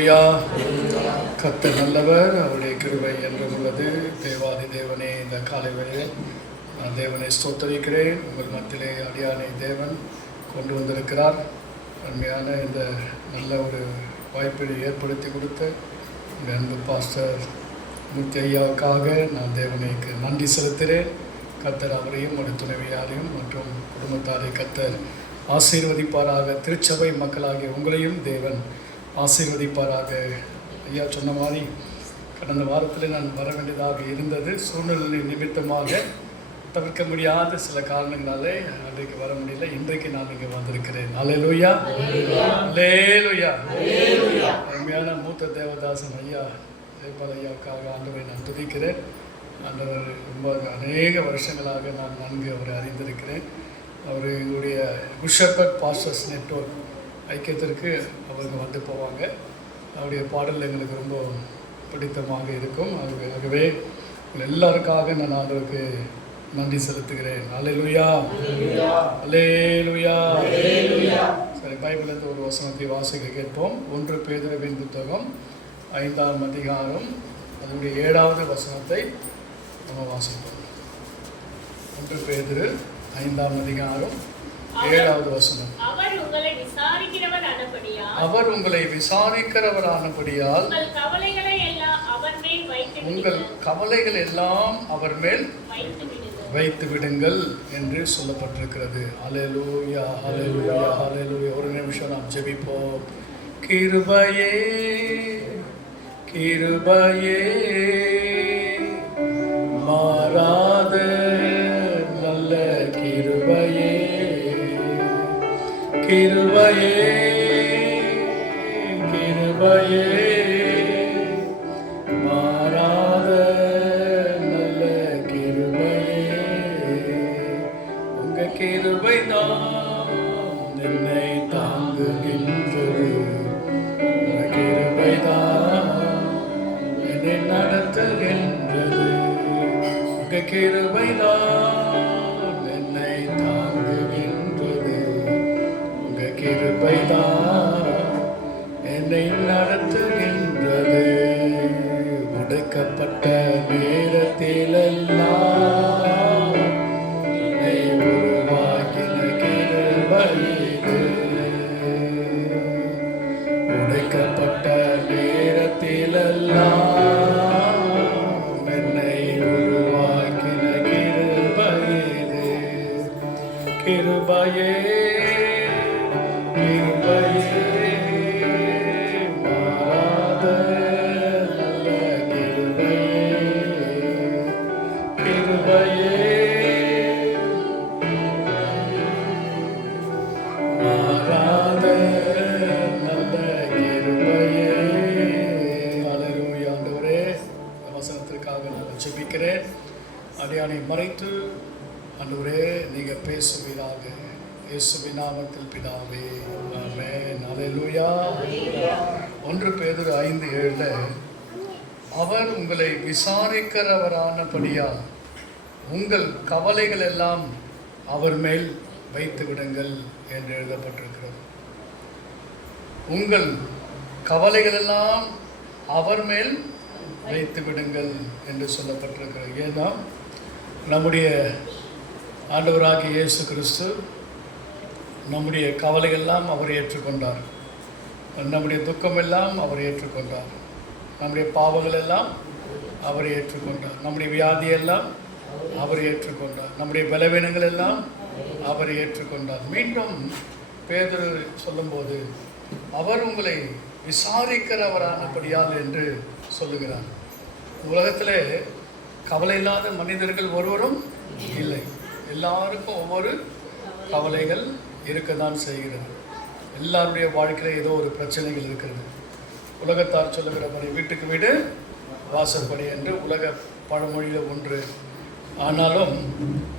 அல்லேலூயா. கர்த்தர் நல்லவர், அவருடைய கிருபை என்றும் உள்ளது. தேவாதி தேவனே, இந்த காலை வேளையில் நான் தேவனை ஸ்தோத்தரிக்கிறேன். உங்கள் மத்தியிலே அடியானை தேவன் கொண்டு வந்திருக்கிறார். அருமையான இந்த நல்ல ஒரு வாய்ப்பை ஏற்படுத்தி கொடுத்த இந்த அன்பு பாஸ்டர் மூர்த்தி ஐயாவுக்காக நான் தேவனுக்கு நன்றி செலுத்துகிறேன். கர்த்தர் அவரையும் ஒரு துணைவியாரையும் மற்றும் குடும்பத்தாரை கர்த்தர் ஆசீர்வதிப்பாராக. திருச்சபை மக்களாகிய உங்களையும் தேவன் ஆசீர்வதிப்பாராக. ஐயா சொன்ன மாதிரி கடந்த வாரத்தில் நான் வர வேண்டியதாக இருந்தது. சூழ்நிலை நிமித்தமாக தவிர்க்க முடியாத சில காரணங்களாலே அன்றைக்கு வர முடியல. இன்றைக்கு நான் இங்கே வந்திருக்கிறேன். அல்லேலூயா, அல்லேலூயா. அருமையான மூத்த தேவதாசன் ஐயா ஜெயபால் ஐயாவுக்காக ஆண்டவரை நான் துதிக்கிறேன். ஆண்டவர் ரொம்ப அநேக வருஷங்களாக நான் நன்கு அவரை அறிந்திருக்கிறேன். அவர் எங்களுடைய குட் ஷெப்பர்ட் பாஸ்டர்ஸ் நெட்வொர்க் ஐக்கியத்திற்கு அவங்க வந்து போவாங்க. அவருடைய பாடல் எங்களுக்கு ரொம்ப பிடித்தமாக இருக்கும். ஆகவே எல்லாருக்காக நான் ஆண்டவருக்கு நன்றி செலுத்துகிறேன். அல்லேலூயா, அல்லேலூயா. சரி, பைபிளிலிருந்து ஒரு வசனத்தை வாசிக்க கேட்போம். 1 பேதுருவின் புத்தகம் 5ஆம் அதிகாரம் அதனுடைய 7வது வசனத்தை நம்ம வாசிப்போம். 1 பேதுரு 5ஆம் அதிகாரம் 7வது வசனம். அவர் உங்களை விசாரிக்கிறவரானபடியால் உங்கள் கவலைகள் எல்லாம் அவர் மேல் வைத்து விடுங்கள் என்று சொல்லப்பட்டிருக்கிறது. அல்லேலூயா, அல்லேலூயா, அல்லேலூயா. ஒரு நிமிஷம் நாம் ஜெபிப்போம். கிருபையே, கிருபையே, மாறாத நல்ல கிருபையே, கிருபையே, கிருபையே, மாறாத நல்ல கிருபையே. உங்க கிருபைதான் என்னை தாங்குகின்றது. உங்க கிருபைதான் என்னை நடத்துகின்றது. உங்க கிருபைதான் என்னை தாங்குகின்றது. உங்க கிருபைதான் என்னை நடத்துகின்றது. உடைக்கப்பட்ட நேரத்திலெல்லாம் என்னை உருவாக்கின கிருபை இது. உடைக்கப்பட்ட நேரத்திலெல்லாம் என்னை உருவாக்கின கிருபை இது. கிருபையே, கிருபையே, மாறாத நல்ல கிருபையே, கிருபையே, மாறாத நல்ல கிருபையே. அல்லேலூயா. ஆண்டவரே, இந்த வசனத்திற்காக நான் ஜெபிக்கிறேன். அடியானை மறைத்து ஆண்டவரே நீங்க பேசுவீராக. இயேசுவின் நாமத்தில் பிதாவே, ஆமென். அல்லேலூயா. 1 பேதுரு 5:7 அவர் உங்களை விசாரிக்கிறவரானபடியால் உங்கள் கவலைகள் எல்லாம் அவர் மேல் வைத்து விடுங்கள் என்று எழுதப்பட்டிருக்கிறது. உங்கள் கவலைகள் எல்லாம் அவர் மேல் வைத்து விடுங்கள் என்று சொல்லப்பட்டிருக்கிறது. ஏன்னா நம்முடைய ஆண்டவராகிய இயேசு கிறிஸ்து நம்முடைய கவலையெல்லாம் அவர் ஏற்றுக்கொண்டார். நம்முடைய துக்கமெல்லாம் அவர் ஏற்றுக்கொண்டார். நம்முடைய பாவங்கள் எல்லாம் அவர் ஏற்றுக்கொண்டார். நம்முடைய வியாதியெல்லாம் அவர் ஏற்றுக்கொண்டார். நம்முடைய பலவீனங்கள் எல்லாம் அவர் ஏற்றுக்கொண்டார். மீண்டும் பேதுரு சொல்லும்போது அவர் உங்களை விசாரிக்கிறவரானபடியால் என்று சொல்லுகிறார். உலகத்தில் கவலை இல்லாத மனிதர்கள் ஒருவரும் இல்லை. எல்லாருக்கும் ஒவ்வொரு கவலைகள் இருக்கத்தான் செய்கிறது. எல்லாருடைய வாழ்க்கையில் ஏதோ ஒரு பிரச்சனைகள் இருக்கிறது. உலகத்தார் சொல்லுகிறபடி வீட்டுக்கு வீடு வாசற்படி என்று உலக பழமொழியில் ஒன்று. ஆனாலும்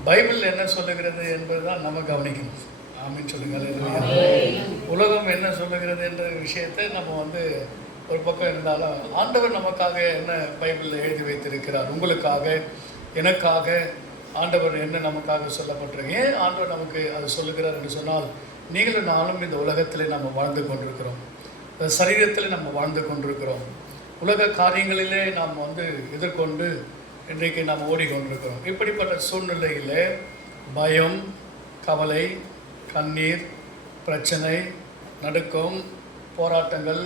பைபிள் என்ன சொல்லுகிறது என்பது தான் நம்ம கவனிக்கணும். ஆமீன் சொல்லுங்க. உலகம் என்ன சொல்லுகிறது என்ற விஷயத்தை நம்ம ஒரு பக்கம் இருந்தாலும் ஆண்டவர் நமக்காக என்ன பைபிளில் எழுதி வைத்திருக்கிறார், உங்களுக்காக எனக்காக ஆண்டவர் என்ன நமக்காக சொல்லப்பட்டிருக்கு. ஏன் ஆண்டவர் நமக்கு அது சொல்லுகிறார் என்று சொன்னால், நீங்களும் நானும் இந்த உலகத்திலே நம்ம வாழ்ந்து கொண்டிருக்கிறோம். சரீரத்தில் நம்ம வாழ்ந்து கொண்டிருக்கிறோம். உலக காரியங்களிலே நாம் எதிர்கொண்டு இன்றைக்கு நாம் ஓடிக்கொண்டிருக்கிறோம். இப்படிப்பட்ட சூழ்நிலையில் பயம், கவலை, கண்ணீர், பிரச்சனை, நடுக்கம், போராட்டங்கள்,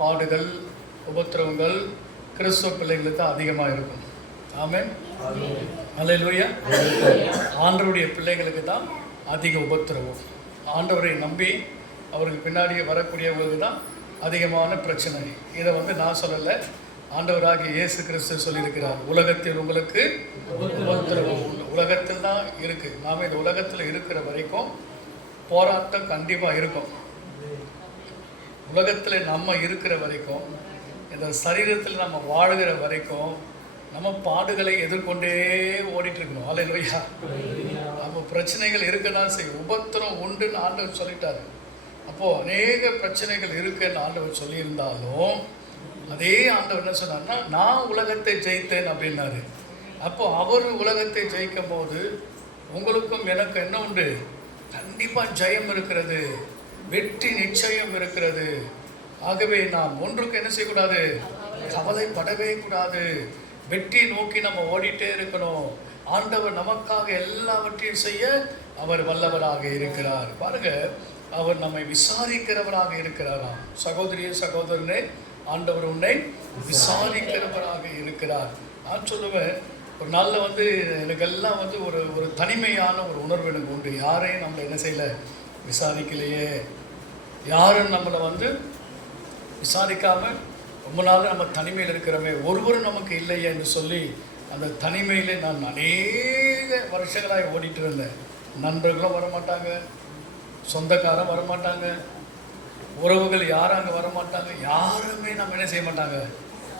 பாடுகள், உபத்திரவங்கள் கிறிஸ்துவ பிள்ளைகளுக்கு தான் அதிகமாக இருக்கும். ஆமென். அல்லேலூயா. ஆண்டவருடைய பிள்ளைகளுக்கு தான் அதிக உபத்திரவம். ஆண்டவரை நம்பி அவருக்கு பின்னாடியே வரக்கூடியவங்களுக்கு தான் அதிகமான பிரச்சனை. இதை நான் சொல்லலை, ஆண்டவராகிய இயேசு கிறிஸ்து சொல்லியிருக்கிறார். உலகத்தில் உங்களுக்கு உபத்திரவம் உலகத்தில் தான் இருக்குது. நாம் இந்த உலகத்தில் இருக்கிற வரைக்கும் போராட்டம் கண்டிப்பாக இருக்கும். உலகத்தில் நம்ம இருக்கிற வரைக்கும், இந்த சரீரத்தில் நம்ம வாழ்கிற வரைக்கும் நம்ம பாடுகளை எதிர்கொண்டே ஓடிட்டு இருக்கணும். அல்லேலூயா. அப்போ பிரச்சனைகள் இருக்க தான் செய்யும். உபத்திரம் உண்டுன்னு ஆண்டவர் சொல்லிட்டாரு. அப்போது அநேக பிரச்சனைகள் இருக்குன்னு ஆண்டவர் சொல்லியிருந்தாலும் அதே ஆண்டவர் என்ன சொன்னார்னா, நான் உலகத்தை ஜெயித்தேன் அப்படின்னாரு. அப்போது அவர் உலகத்தை ஜெயிக்கும் போது உங்களுக்கும் எனக்கு என்ன உண்டு? கண்டிப்பாக ஜெயம் இருக்கிறது, வெற்றி நிச்சயம் இருக்கிறது. ஆகவே நாம் ஒன்றுக்கு என்ன செய்யக்கூடாது? கவலைப்படவே கூடாது. வெற்றி நோக்கி நம்ம ஓடிட்டே இருக்கணும். ஆண்டவர் நமக்காக எல்லாவற்றையும் செய்ய அவர் வல்லவராக இருக்கிறார். பாருங்க, அவர் நம்மை விசாரிக்கிறவராக இருக்கிறாராம். சகோதரியே சகோதரனே, ஆண்டவர் உன்னை விசாரிக்கிறவராக இருக்கிறார். நான் சொல்லுவேன், ஒரு நாளில் எனக்கெல்லாம் ஒரு தனிமையான ஒரு உணர்வு எனக்கு உண்டு. யாரையும் நம்மளை என்ன செய்யலை, விசாரிக்கலையே. யாரும் நம்மளை விசாரிக்காமல் ரொம்ப நாள் நம்ம தனிமையில் இருக்கிறோமே, ஒருவரும் நமக்கு இல்லையே என்று சொல்லி அந்த தனிமையிலே நான் அநேக வருஷங்களாக ஓடிட்டு இருந்தேன். நண்பர்களும் வரமாட்டாங்க, சொந்தக்காரன் வரமாட்டாங்க, உறவுகள் யாரும் அங்கே வரமாட்டாங்க, யாருமே நம்ம என்ன செய்ய மாட்டாங்க,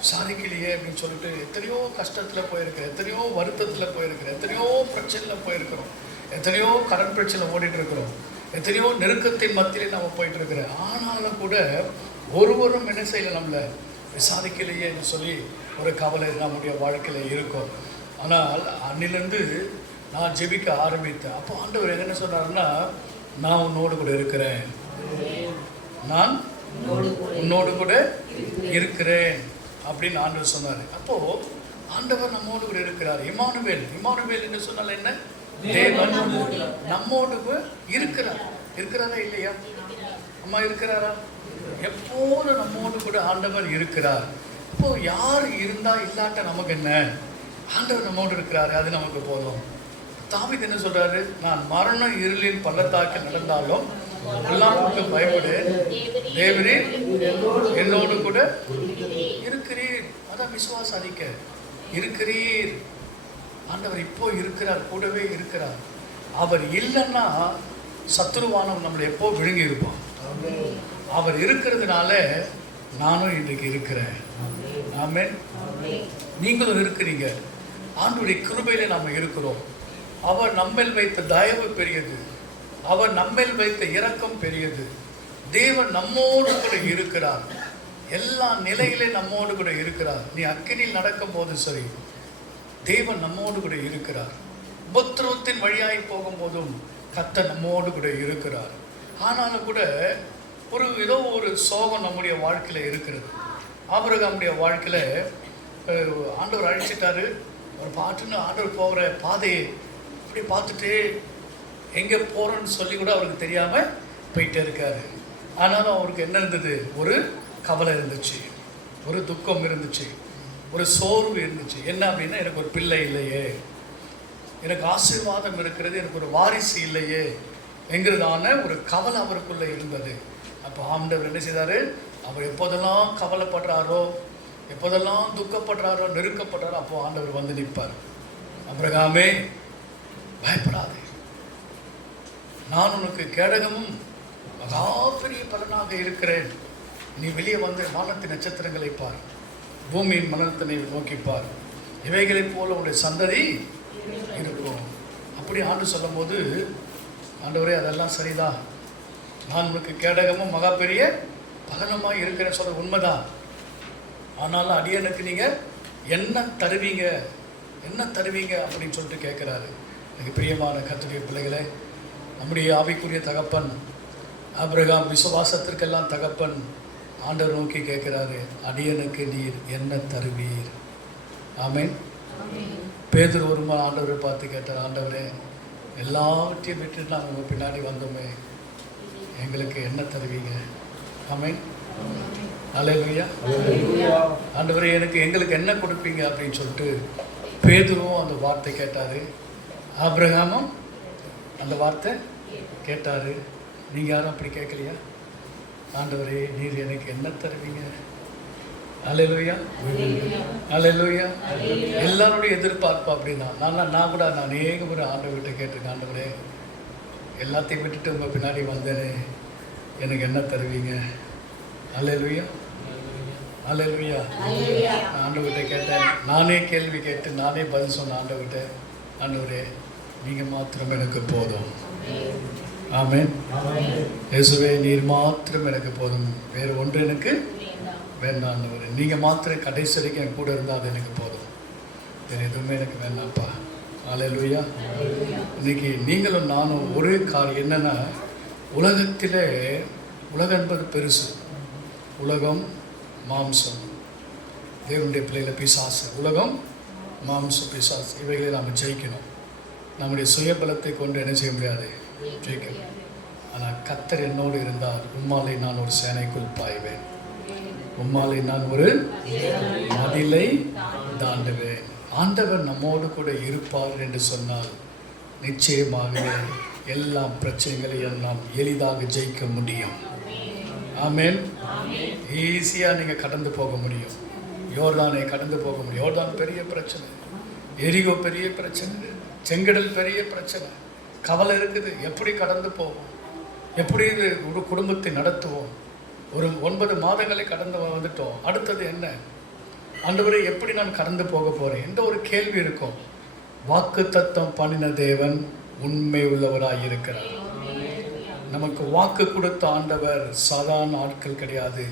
விசாரிக்கலையே அப்படின்னு சொல்லிட்டு எத்தனையோ கஷ்டத்தில் போயிருக்கிறேன், எத்தனையோ வருத்தத்தில் போயிருக்கிறேன், எத்தனையோ பிரச்சனையில் போயிருக்கிறோம், எத்தனையோ கடன் பிரச்சனை ஓடிட்டு இருக்கிறோம், எத்தனையோ நெருக்கத்தின் மத்தியிலே நம்ம போயிட்டு இருக்கிறேன். ஆனாலும் கூட ஒருவரும் என்ன செய்யலை, நம்மளை விசாரிக்கலையே என்று சொல்லி ஒரு கவலை நம்முடைய வாழ்க்கையில் இருக்கும். ஆனால் அன்னிலிருந்து நான் ஜெபிக்க ஆரம்பித்தேன். அப்போ ஆண்டவர் என்ன சொன்னார்னா, நான் உன்னோடு கூட இருக்கிறேன், நான் உன்னோடு கூட இருக்கிறேன் அப்படின்னு ஆண்டவர் சொன்னார். அப்போது ஆண்டவர் நம்மோடு கூட இருக்கிறார். இம்மானுவேல், இம்மானுவேல் என்று சொன்னால் என்ன? தேவன் நம்மோடு கூட இருக்கிறார். இருக்கிறாரா இல்லையா? அம்மா இருக்கிறாரா? எப்போது நம்மோடு கூட ஆண்டவர் இருக்கிறார். இப்போது யார் இருந்தால் இல்லாட்ட நமக்கு என்ன? ஆண்டவர் நம்மோடு இருக்கிறாரு, அது நமக்கு போதும். தாவீது என்ன சொல்றாரு? நான் மரண இருளின் பள்ளத்தாக்கில் நடந்தாலும் எல்லாருக்கு பயப்படு, தேவரீர் என்னோடு கூட இருக்கிறீர். அதான் விசுவாச அறிக்க, இருக்கிறீர். ஆண்டவர் இப்போ இருக்கிறார், கூடவே இருக்கிறார். அவர் இல்லைன்னா சத்துருவானவன் நம்மளை எப்போ விழுங்கி இருப்பான். அவர் இருக்கிறதுனால நானும் இன்றைக்கு இருக்கிறேன். ஆமென். நீங்களும் இருக்கிறீங்க. ஆண்டவருடைய கிருபையில நம்ம இருக்கிறோம். அவர் நம்மேல் வைத்த தயவு பெரியது, அவர் நம்மேல் வைத்த இரக்கம் பெரியது. தேவன் நம்மோடு கூட இருக்கிறார், எல்லா நிலையிலே நம்மோடு கூட இருக்கிறார். நீ அக்கினியில் நடக்கும் போது சரி, தேவன் நம்மோடு கூட இருக்கிறார். உபத்திரவத்தின் வழியாய் போகும்போதும் கர்த்தர் நம்மோடு கூட இருக்கிறார். ஆனாலும் கூட ஏதோ ஒரு சோகம் நம்முடைய வாழ்க்கையில் இருக்கிறது. ஆபிரகாமுடைய வாழ்க்கையில் ஆண்டவர் அழைச்சிட்டாரு. ஒரு பாட்டுன்னு ஆண்டவர் போகிற பாதையை இப்படி பார்த்துட்டு எங்கே போகிறோன்னு சொல்லி கூட அவருக்கு தெரியாமல் போயிட்டே இருக்காரு. ஆனாலும் அவருக்கு என்ன இருந்தது? ஒரு கவலை இருந்துச்சு, ஒரு துக்கம் இருந்துச்சு, ஒரு சோர்வு இருந்துச்சு. என்ன அப்படின்னா, எனக்கு ஒரு பிள்ளை இல்லையே, எனக்கு ஆசீர்வாதம் இருக்கிறது, எனக்கு ஒரு வாரிசு இல்லையே என்கிறதான ஒரு கவலை அவருக்குள்ளே இருந்தது. அப்போ ஆண்டவர் என்ன செய்தார்? அவர் எப்போதெல்லாம் கவலைப்படுறாரோ, எப்போதெல்லாம் துக்கப்படுறாரோ, நெருக்கப்படுறாரோ, அப்போ ஆண்டவர் வந்து நிற்பார். ஆபிரகாமே பயப்படாதே, நான் உனக்கு கேடகமும் மகா பெரிய பலனாக இருக்கிறேன். நீ வெளியே வந்து வானத்தின் நட்சத்திரங்களை பார், பூமியின் மனத்தினை நோக்கிப்பார், இவைகளைப் போல உன்னுடைய சந்ததி இருக்கும். அப்படி ஆண்டு சொல்லும் போது, ஆண்டவரே அதெல்லாம் சரிதான், நான் உனக்கு கேடகமும் மகா பெரிய பலனமாக இருக்கிறேன்னு சொல்கிற உண்மைதான். ஆனாலும் அடியனுக்கு நீங்கள் என்ன தருவீங்க, என்ன தருவீங்க அப்படின்னு சொல்லிட்டு கேட்குறாரு. எனக்கு பிரியமான கர்த்தருடைய பிள்ளைகளே, நம்முடைய ஆவிக்குரிய தகப்பன் ஆபிரகாம், விசுவாசத்திற்கெல்லாம் தகப்பன், ஆண்டவர் நோக்கி கேட்குறாரு, அடியனுக்கு நீர் என்ன தருவீர்? ஆமென். பேதுரு ஒரு முறை ஆண்டவரை பார்த்து கேட்டார், ஆண்டவரே எல்லாவற்றையும் விட்டுட்டு நாங்கள் உங்கள் பின்னாடி வந்தோமே, எங்களுக்கு என்ன தருவீங்க? ஆமென். அல்லேலூயா. ஆண்டவரே எங்களுக்கு என்ன கொடுப்பீங்க அப்படின்னு சொல்லிட்டு பேதுருவும் அந்த வார்த்தை கேட்டார். ஆபிரகாமும் அந்த வார்த்தை கேட்டார். நீங்கள் யாரும் அப்படி கேட்கலையா? ஆண்டவரே நீர் எனக்கு என்ன தருவீங்க? அல்லேலூயா, அல்லேலூயா. எல்லாருடைய எதிர்பார்ப்பு அப்படின்னா நான் கூட அநேக முறை ஆண்டவர்கிட்ட கேட்டிருக்கேன், ஆண்டவரே எல்லாத்தையும் விட்டுட்டு உங்கள் பின்னாடி வந்தேனே, எனக்கு என்ன தருவீங்க? அல்லேலூயா, அல்லேலூயா. ஆண்டவர்கிட்ட கேட்டேன், நானே கேள்வி கேட்டு நானே பதில் சொன்ன ஆண்டவர்கிட்ட, ஆண்டவரே நீங்கள் மாத்திரம் எனக்கு போதும். ஆமென். இயேசுவே நீர் மாத்திரம் எனக்கு போதும், வேறு ஒன்று எனக்கு வேண்டாம் ஆண்டவரே. நீங்கள் மாத்திரம் கடைசி வரைக்கும் என் கூட இருந்தால் அது எனக்கு போதும், வேறு எதுவுமே எனக்கு வேண்டாம்ப்பா. அல்லேலூயா. இன்னைக்கு நீங்களும் நானும் ஒரே காரியம் என்னென்னா, உலகத்தில் உலகம் என்பது பெருசு. உலகம், மாம்சம், தேவனுடைய பிள்ளைகளை பிசாசு. உலகம், மாம்சம், பிசாசு, இவைகளை நாம் ஜெயிக்கணும். நம்முடைய சுயபலத்தை கொண்டு என்ன செய்ய முடியாது, ஜெயிக்கணும். ஆனால் கர்த்தர் என்னோடு இருந்தால் உம்மாலை நான் ஒரு சேனைக்குள் பாய்வேன், உம்மாலை நான் ஒரு மதிலை தாண்டுவேன். ஆண்டவர் நம்மோடு கூட இருப்பார் என்று சொன்னால் நிச்சயமாகவே எல்லா பிரச்சனைகளையும் நாம் எளிதாக ஜெயிக்க முடியும். ஆமென். ஈஸியாக நீங்கள் கடந்து போக முடியும். யோர்தானை கடந்து போக முடியும். யோர்தான் பெரிய பிரச்சனை, எரிகோ பெரிய பிரச்சனை, செங்கடல் பெரிய பிரச்சனை, கவலை இருக்குது. எப்படி கடந்து போவோம்? எப்படி ஒரு குடும்பத்தை நடத்துவோம்? ஒரு 9 மாதங்களை கடந்து வந்துட்டோம். அடுத்தது என்ன? ஆண்டவரே எப்படி நான் கடந்து போக போகிறேன் என்ற ஒரு கேள்வி இருக்கும். வாக்கு தத்தம் பண்ணின தேவன் உண்மை உள்ளவராக இருக்கிறார். நமக்கு வாக்கு கொடுத்த ஆண்டவர் சாதாரண ஆட்கள் கிடையாது.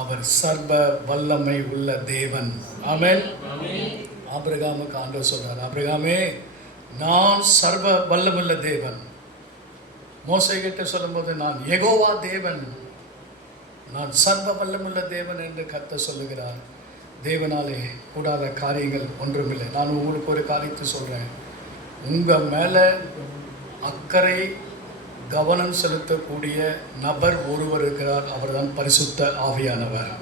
அவர் சர்வ வல்லமை உள்ள தேவன். ஆமென். ஆபிரகாமுக்கு ஆண்டவர் சொல்றார், ஆபிரகாமே நான் சர்வ வல்லமுள்ள தேவன். மோசே கிட்ட சொல்லும்போது நான் யெகோவா தேவன், நான் சர்வ வல்லமுள்ள தேவன் என்று கர்த்தர் சொல்லுகிறார். தேவனாலே கூடாத காரியங்கள் ஒன்றுமில்லை. நான் உங்களுக்கு ஒரு காரியத்தை சொல்கிறேன். உங்கள் மேலே அக்கறை கவனம் செலுத்தக்கூடிய நபர் ஒருவர் இருக்கிறார். அவர்தான் பரிசுத்த ஆவியானவர்.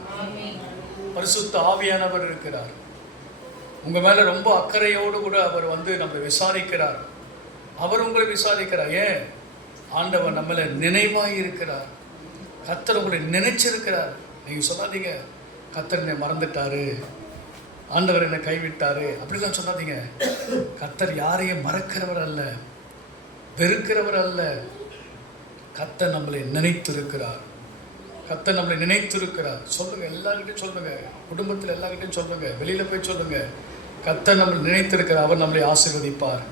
பரிசுத்த ஆவியானவர் இருக்கிறார். உங்கள் மேலே ரொம்ப அக்கறையோடு கூட அவர் நம்மளை விசாரிக்கிறார். அவர் உங்களை விசாரிக்கிறார். ஏன்? ஆண்டவர் நம்மளை நினைவாக இருக்கிறார். கர்த்தர் உங்களை நினைச்சிருக்கிறார். நீங்கள் சொல்லாதீங்க கர்த்தர் என்னை மறந்துட்டாரு, ஆண்டவர் என்னை கைவிட்டாரு, அப்படிலாம் சொல்லாதீங்க. கர்த்தர் யாரையும் மறக்கிறவர் அல்ல, வெறுக்கிறவர் அல்ல. கர்த்தர் நம்மளை நினைத்திருக்கிறார். கர்த்தர் நம்மளை நினைத்திருக்கிறார். சொல்லுங்க, எல்லார்கிட்டையும் சொல்லுங்க, குடும்பத்தில் எல்லார்கிட்டையும் சொல்லுங்க, வெளியில் போய் சொல்லுங்க. கர்த்தர் நம்மளை நினைத்திருக்கிறார். அவர் நம்மளை ஆசீர்வதிப்பார்.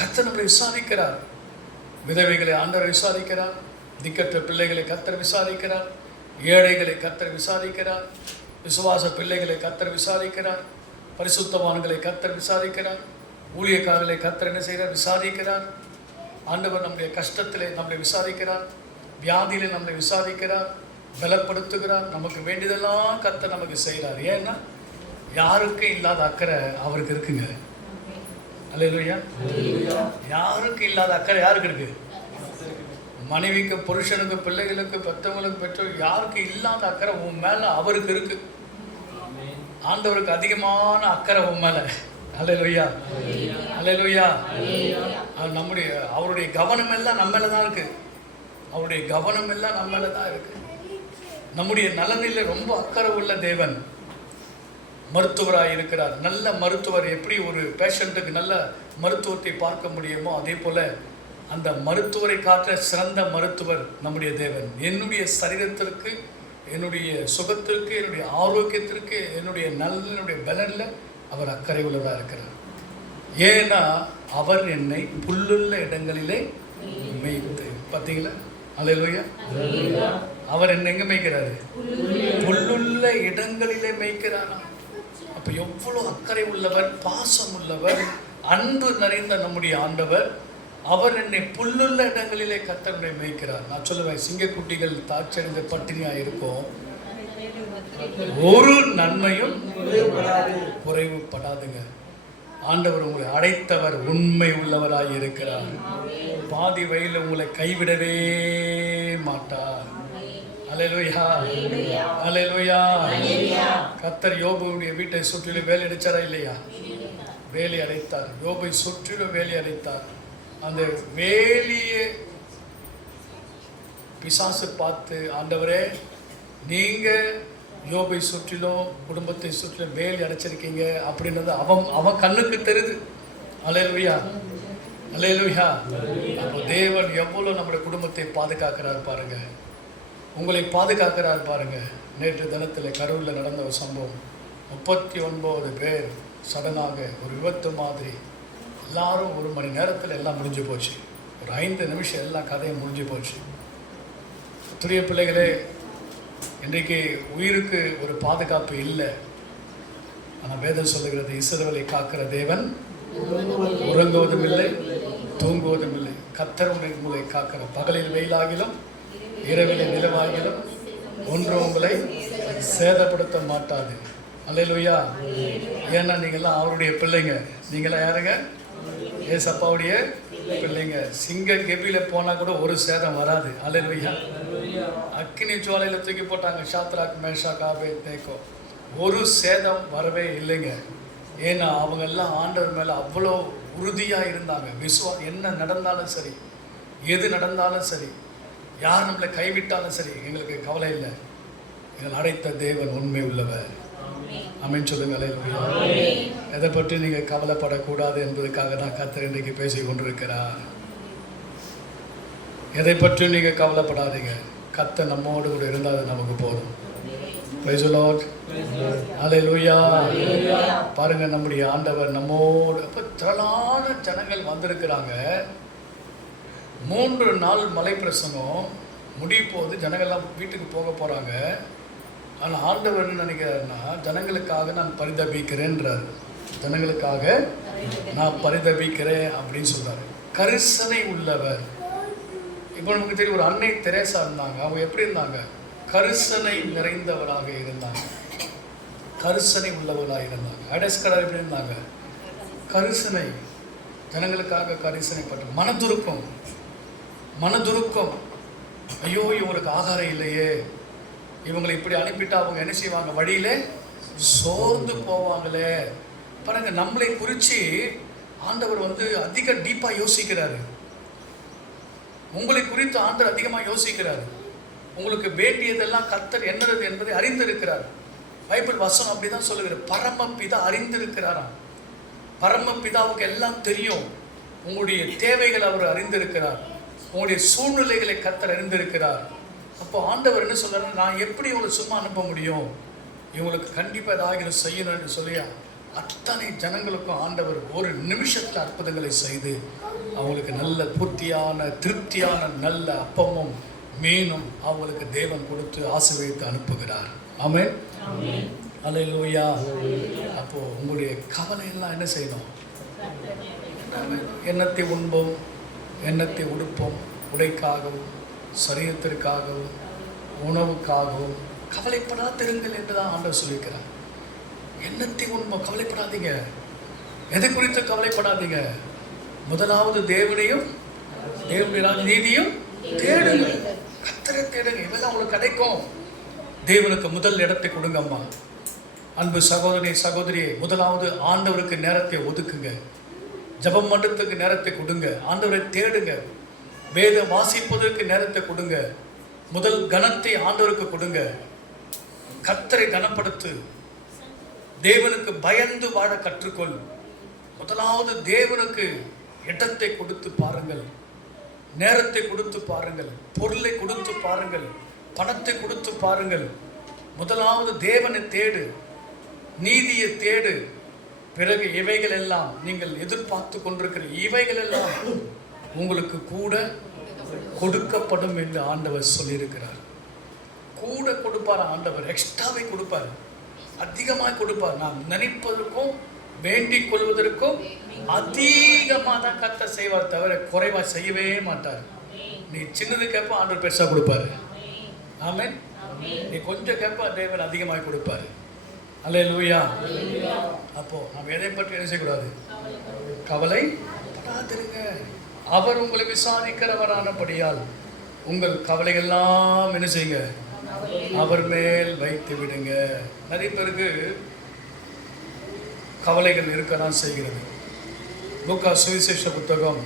கர்த்தர் நம்மளை விசாரிக்கிறார். விதவைகளை ஆண்டவர் விசாரிக்கிறார். திக்கற்ற பிள்ளைகளை கர்த்தர் விசாரிக்கிறார். ஏழைகளை கர்த்தர் விசாரிக்கிறார். விசுவாச பிள்ளைகளை கர்த்தர் விசாரிக்கிறார். பரிசுத்தவான்களை கர்த்தர் விசாரிக்கிறார். ஊழியக்காரர்களை கர்த்தர் என்ன செய்கிறார்? விசாரிக்கிறார். ஆண்டவர் நம்முடைய கஷ்டத்திலே நம்மளை விசாரிக்கிறார். வியாதியிலே நம்மளை விசாரிக்கிறார், பலப்படுத்துகிறார். நமக்கு வேண்டியதெல்லாம் கர்த்தர் நமக்கு செய்கிறார். ஏன்னா யாருக்கு இல்லாத அக்கறை அவருக்கு இருக்குங்க. அல்லேலூயா. யாருக்கு இல்லாத அக்கறை யாருக்கு இருக்கு? மனைவிக்கு, புருஷனுக்கு, பிள்ளைகளுக்கு, பெற்றவங்களுக்கு, பெற்றோர், யாருக்கு இல்லாத அக்கறை உன் மேலே அவருக்கு இருக்கு. ஆண்டவருக்கு அதிகமான அக்கறை உன் மேலே. அல்லேலூயா, அல்லேலூயா. அவருடைய கவனம் எல்லாம் நம்ம மேலே தான் இருக்கு. அவருடைய கவனம் எல்லாம் நம்ம மேலே தான் இருக்கு. நம்முடைய நலனில் ரொம்ப அக்கறை உள்ள தேவன். மருத்துவராக இருக்கிறார். நல்ல மருத்துவர் எப்படி ஒரு பேஷண்ட்டுக்கு நல்ல மருத்துவத்தை பார்க்க முடியுமோ அதே போல் அந்த மருத்துவரை காட்ட சிறந்த மருத்துவர் நம்முடைய தேவன். என்னுடைய சரீரத்திற்கு, என்னுடைய சுகத்திற்கு, என்னுடைய ஆரோக்கியத்திற்கு, என்னுடைய நலனுடைய பலனில் அவர் அக்கறை உள்ளதாக இருக்கிறார். ஏன்னா அவர் என்னை புல்லுள்ள இடங்களிலே மேய்த்து. பார்த்தீங்களா? அல்லேலூயா. அவர் என்னை எங்கே மேய்க்கிறாரு? புல்லுள்ள இடங்களிலே மேய்க்கிறாரா? அப்போ எவ்வளோ அக்கறை உள்ளவர், பாசம் உள்ளவர், அன்பு நிறைந்த நம்முடைய ஆண்டவர் அவர் என்னை புல்லுள்ள இடங்களிலே கர்த்தர் மேய்க்கிறார். நான் சொல்லுவேன், சிங்கக்குட்டிகள் தாட்சியடைந்த பட்டினியாக இருக்கும், ஒரு நன்மையும் குறைவுபடாதுங்க. ஆண்டவர் உங்களை அடைத்தவர் உண்மை உள்ளவராய் இருக்கிறார். பாதி வழியில் உங்களை கைவிடவே மாட்டார். அல்லேலூயா, அல்லேலூயா. கர்த்தர் யோபுடைய வீட்டை சுற்றிலும் வேலை அடைச்சாரா இல்லையா? வேலை அடைத்தார். யோபை சுற்றிலும் வேலை அடைத்தார். அந்த வேலியை பிசாசு பார்த்து, ஆண்டவரே நீங்க யோபை சுற்றிலும் குடும்பத்தை சுற்றிலும் வேலி அடைச்சிருக்கீங்க அப்படின்றது அவன் கண்ணுக்கு தெரியுது. அல்லேலூயா, அல்லேலூயா. அப்போ தேவன் எவ்வளோ நம்முடைய குடும்பத்தை பாதுகாக்கிறார் பாருங்க, உங்களை பாதுகாக்கிறார் பாருங்க. நேற்று தினத்தில் கரூரில் நடந்த ஒரு சம்பவம், 39 பேர் சடனாக ஒரு விபத்து மாதிரி எல்லாரும் 1 மணி நேரத்தில் எல்லாம் முடிஞ்சு போச்சு. ஒரு 5 நிமிஷம் எல்லாம் கதையும் முடிஞ்சு போச்சு. துரிய பிள்ளைகளே, இன்றைக்கு உயிருக்கு ஒரு பாதுகாப்பு இல்லை. ஆனால் வேதம் சொல்லுகிறது, இஸ்ரவேலை காக்கிற தேவன் உறங்குவதும் இல்லை தூங்குவதும் இல்லை. கர்த்தர் உங்களை காக்கிற பகலில் வெயிலாகிலும் இரவிலே நிலவாகிலும் ஒன்று உங்களை சேதப்படுத்த மாட்டாது. அல்லேலூயா. ஏன்னா நீங்கள்லாம் அவருடைய பிள்ளைங்க. நீங்களாம் யாருங்க? ஏசப்பாவுடைய பிள்ளைங்க. சிங்க கெபியில போனால் கூட ஒரு சேதம் வராது. அல்லேலூயா. அக்கினி ஜுவாலையில் தூக்கி போட்டாங்க ஷாத்ராக், மேஷாக், ஆபேத்நேகோ. ஒரு சேதம் வரவே இல்லைங்க. ஏன்னா அவங்க எல்லாம் ஆண்டவர் மேலே அவ்வளோ உறுதியாக இருந்தாங்க. என்ன நடந்தாலும் சரி, எது நடந்தாலும் சரி, யார் நம்மளை கைவிட்டாலும் சரி, எங்களுக்கு கவலை இல்லை. எங்கள் அடைத்த தேவன் உண்மை உள்ளவர். ஆமென் சொல்லுங்க. அல்லேலூயா. எதை பற்றி நீங்கள் கவலைப்படக்கூடாது என்பதற்காக தான் கர்த்தர் இன்றைக்கு பேசி கொண்டிருக்கிறார். எதை பற்றி நீங்கள் கவலைப்படாதீங்க. கர்த்தர் நம்மோடு கூட இருந்தால் அது நமக்கு போதும். Praise the Lord. அல்லேலூயா. பாருங்க, நம்முடைய ஆண்டவர் நம்மோடு. அப்போ திரளான ஜனங்கள் வந்திருக்கிறாங்க. 3 நாள் மலை பிரசங்கம் முடிய போது ஜனங்கள்லாம் வீட்டுக்கு போக போகிறாங்க. ஆனால் ஆண்டவர் என்ன நினைக்கிறாருன்னா, ஜனங்களுக்காக நான் பரிதபிக்கிறேன்றார். ஜனங்களுக்காக நான் பரிதபிக்கிறேன் அப்படின்னு சொல்கிறார். கரிசனை உள்ளவர். இப்போ நமக்கு தெரியும், ஒரு அன்னை தெரேசா இருந்தாங்க. அவங்க எப்படி இருந்தாங்க? கரிசனை நிறைந்தவராக இருந்தாங்க, கரிசனை உள்ளவராக இருந்தாங்க. அடஸ்கடர் எப்படி இருந்தாங்க? கரிசனை, ஜனங்களுக்காக கரிசனைப்பட்ட மனதுருக்கம். மனதுருக்கம். ஐயோ இவங்களுக்கு ஆகாரம் இல்லையே, இவங்களை இப்படி அனுப்பிட்டா அவங்க என்ன செய்வாங்க? வழியிலே சோர்ந்து போவாங்களே. பாருங்க, நம்மளை குறித்து ஆண்டவர் அதிக டீப்பாக யோசிக்கிறாரு. உங்களை குறித்து ஆண்டவர் அதிகமாக யோசிக்கிறார். உங்களுக்கு வேண்டியதெல்லாம் கர்த்தர் என்னது என்பதை அறிந்திருக்கிறார். பைபிள் வசனம் அப்படி தான் சொல்லுகிறார். பரமபிதா அறிந்திருக்கிறாராம். பரமபிதாவுக்கு எல்லாம் தெரியும். உங்களுடைய தேவைகளை அவர் அறிந்திருக்கிறார். உங்களுடைய சூழ்நிலைகளை கர்த்தர் அறிந்திருக்கிறார். அப்போ ஆண்டவர் என்ன சொல்றாரு? நான் எப்படி இவங்களை சும்மா அனுப்ப முடியும்? இவங்களுக்கு கண்டிப்பாக ஏதாவது செய்யணும் என்று சொல்லியா அத்தனை ஜனங்களுக்கும் ஆண்டவர் ஒரு நிமிஷத்தில் அற்புதங்களை செய்து அவங்களுக்கு நல்ல பூர்த்தியான திருப்தியான நல்ல அப்பமும் மீனும் அவங்களுக்கு தேவன் கொடுத்து ஆசீர்வதித்து அனுப்புகிறார். ஆமென். அல்லேலூயா. அப்போ உங்களுடைய கவலையெல்லாம் என்ன செய்யணும்? எண்ணத்தை உண்போம், எண்ணத்தை உடுப்போம், உடைக்காகவும் சரீரத்திற்காகவும் உணவுக்காகவும் கவலைப்படாதிருங்கள் என்று தான் ஆண்டவர் சொல்லியிருக்கிறார். எண்ணத்தை உண்போம், கவலைப்படாதீங்க. எதை குறித்து கவலைப்படாதீங்க. முதலாவது தேவனையும் தேவனுடைய நீதியும் தேடுங்க. கர்த்தரை தேடுங்க, இதெல்லாம் உங்களுக்கு கிடைக்கும். தேவனுக்கு முதல் இடத்தை கொடுங்கம்மா. அன்பு சகோதரி சகோதரியே, முதலாவது ஆண்டவருக்கு நேரத்தை ஒதுக்குங்க. ஜபம் மண்டலத்துக்கு நேரத்தை கொடுங்க. ஆண்டவரை தேடுங்க. வேதம் வாசிப்பதற்கு நேரத்தை கொடுங்க. முதல் கணத்தை ஆண்டவருக்கு கொடுங்க. கர்த்தரை கனப்படுத்து. தேவனுக்கு பயந்து வாழ கற்றுக்கொள். முதலாவது தேவனுக்கு இடத்தை கொடுத்து பாருங்கள், நேரத்தை கொடுத்து பாருங்கள், பொருளை கொடுத்து பாருங்கள், பணத்தை கொடுத்து பாருங்கள். முதலாவது தேவனை தேடு, நீதியை தேடு. பிறகு இவைகள் எல்லாம் நீங்கள் எதிர்பார்த்து கொண்டிருக்கிற இவைகள் எல்லாம் உங்களுக்கு கூட கொடுக்கப்படும் என்று ஆண்டவர் சொல்லியிருக்கிறார். கூட கொடுப்பார் ஆண்டவர், எக்ஸ்ட்ராவை கொடுப்பார், அதிகமாக கொடுப்பார். நாம் நினைப்பதற்கும் வேண்டிக் கொள்வதற்கும் அதிகமாக தான் கர்த்தர் செய்வார், தவிர குறைவா செய்யவே மாட்டார். நீ சின்னது கேட்ப ஆண்டவர் பெருசா கொடுப்பாரு. ஆமென். நீ கொஞ்சம் கேட்ப தேவன் அதிகமாக கொடுப்பாரு. அல்லேலூயா. அப்போ நம்ம எதை பற்றி என்ன செய்யக்கூடாது? கவலை படாதிருங்க. அவர் உங்களை விசாரிக்கிறவரானபடியால் உங்கள் கவலைகள்லாம் என்ன செய்யுங்க? அவர் மேல் வைத்து விடுங்க. நிறைய பேருக்கு கவலைகள் இருக்கதான் செய்கிறது. லூக்கா சுவிசேஷ புத்தகம்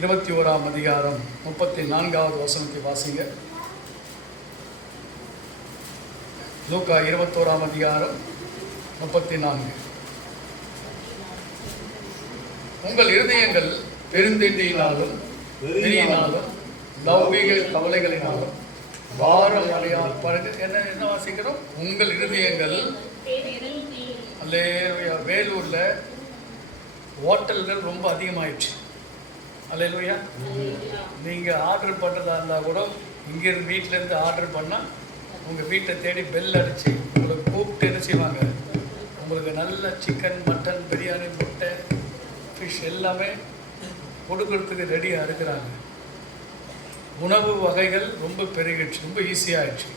21ஆம் அதிகாரம் 34வது வசனத்தை வாசிங்க. லூக்கா 21ஆம் அதிகாரம் 34. உங்கள் இருதயங்கள் பெருந்திண்டியினாலும் வெறியினாலும் லௌகிக கவலைகளினாலும் பாரம் அடையால் பழகு. என்ன வாசிக்கிறோம்? உங்கள் இருதயங்கள். அல்லேலூயா. வேலூர்ல ஹோட்டல்கள் ரொம்ப அதிகமாயிடுச்சு. அல்லேலூயா. நீங்கள் ஆர்டர் பண்ணுறதா இருந்தால் கூட இங்கேருந்து வீட்டிலேருந்து ஆர்டர் பண்ணால் உங்கள் வீட்டை தேடி பெல் அடித்து உங்களுக்கு கூப்பிட்டு என்ன செய்வாங்க? உங்களுக்கு நல்ல சிக்கன், மட்டன், பிரியாணி, முட்டை, ஃபிஷ் எல்லாமே கொடுக்கறதுக்கு ரெடியாக இருக்கிறாங்க. உணவு வகைகள் ரொம்ப பெருகிடுச்சு, ரொம்ப ஈஸியாகிடுச்சு.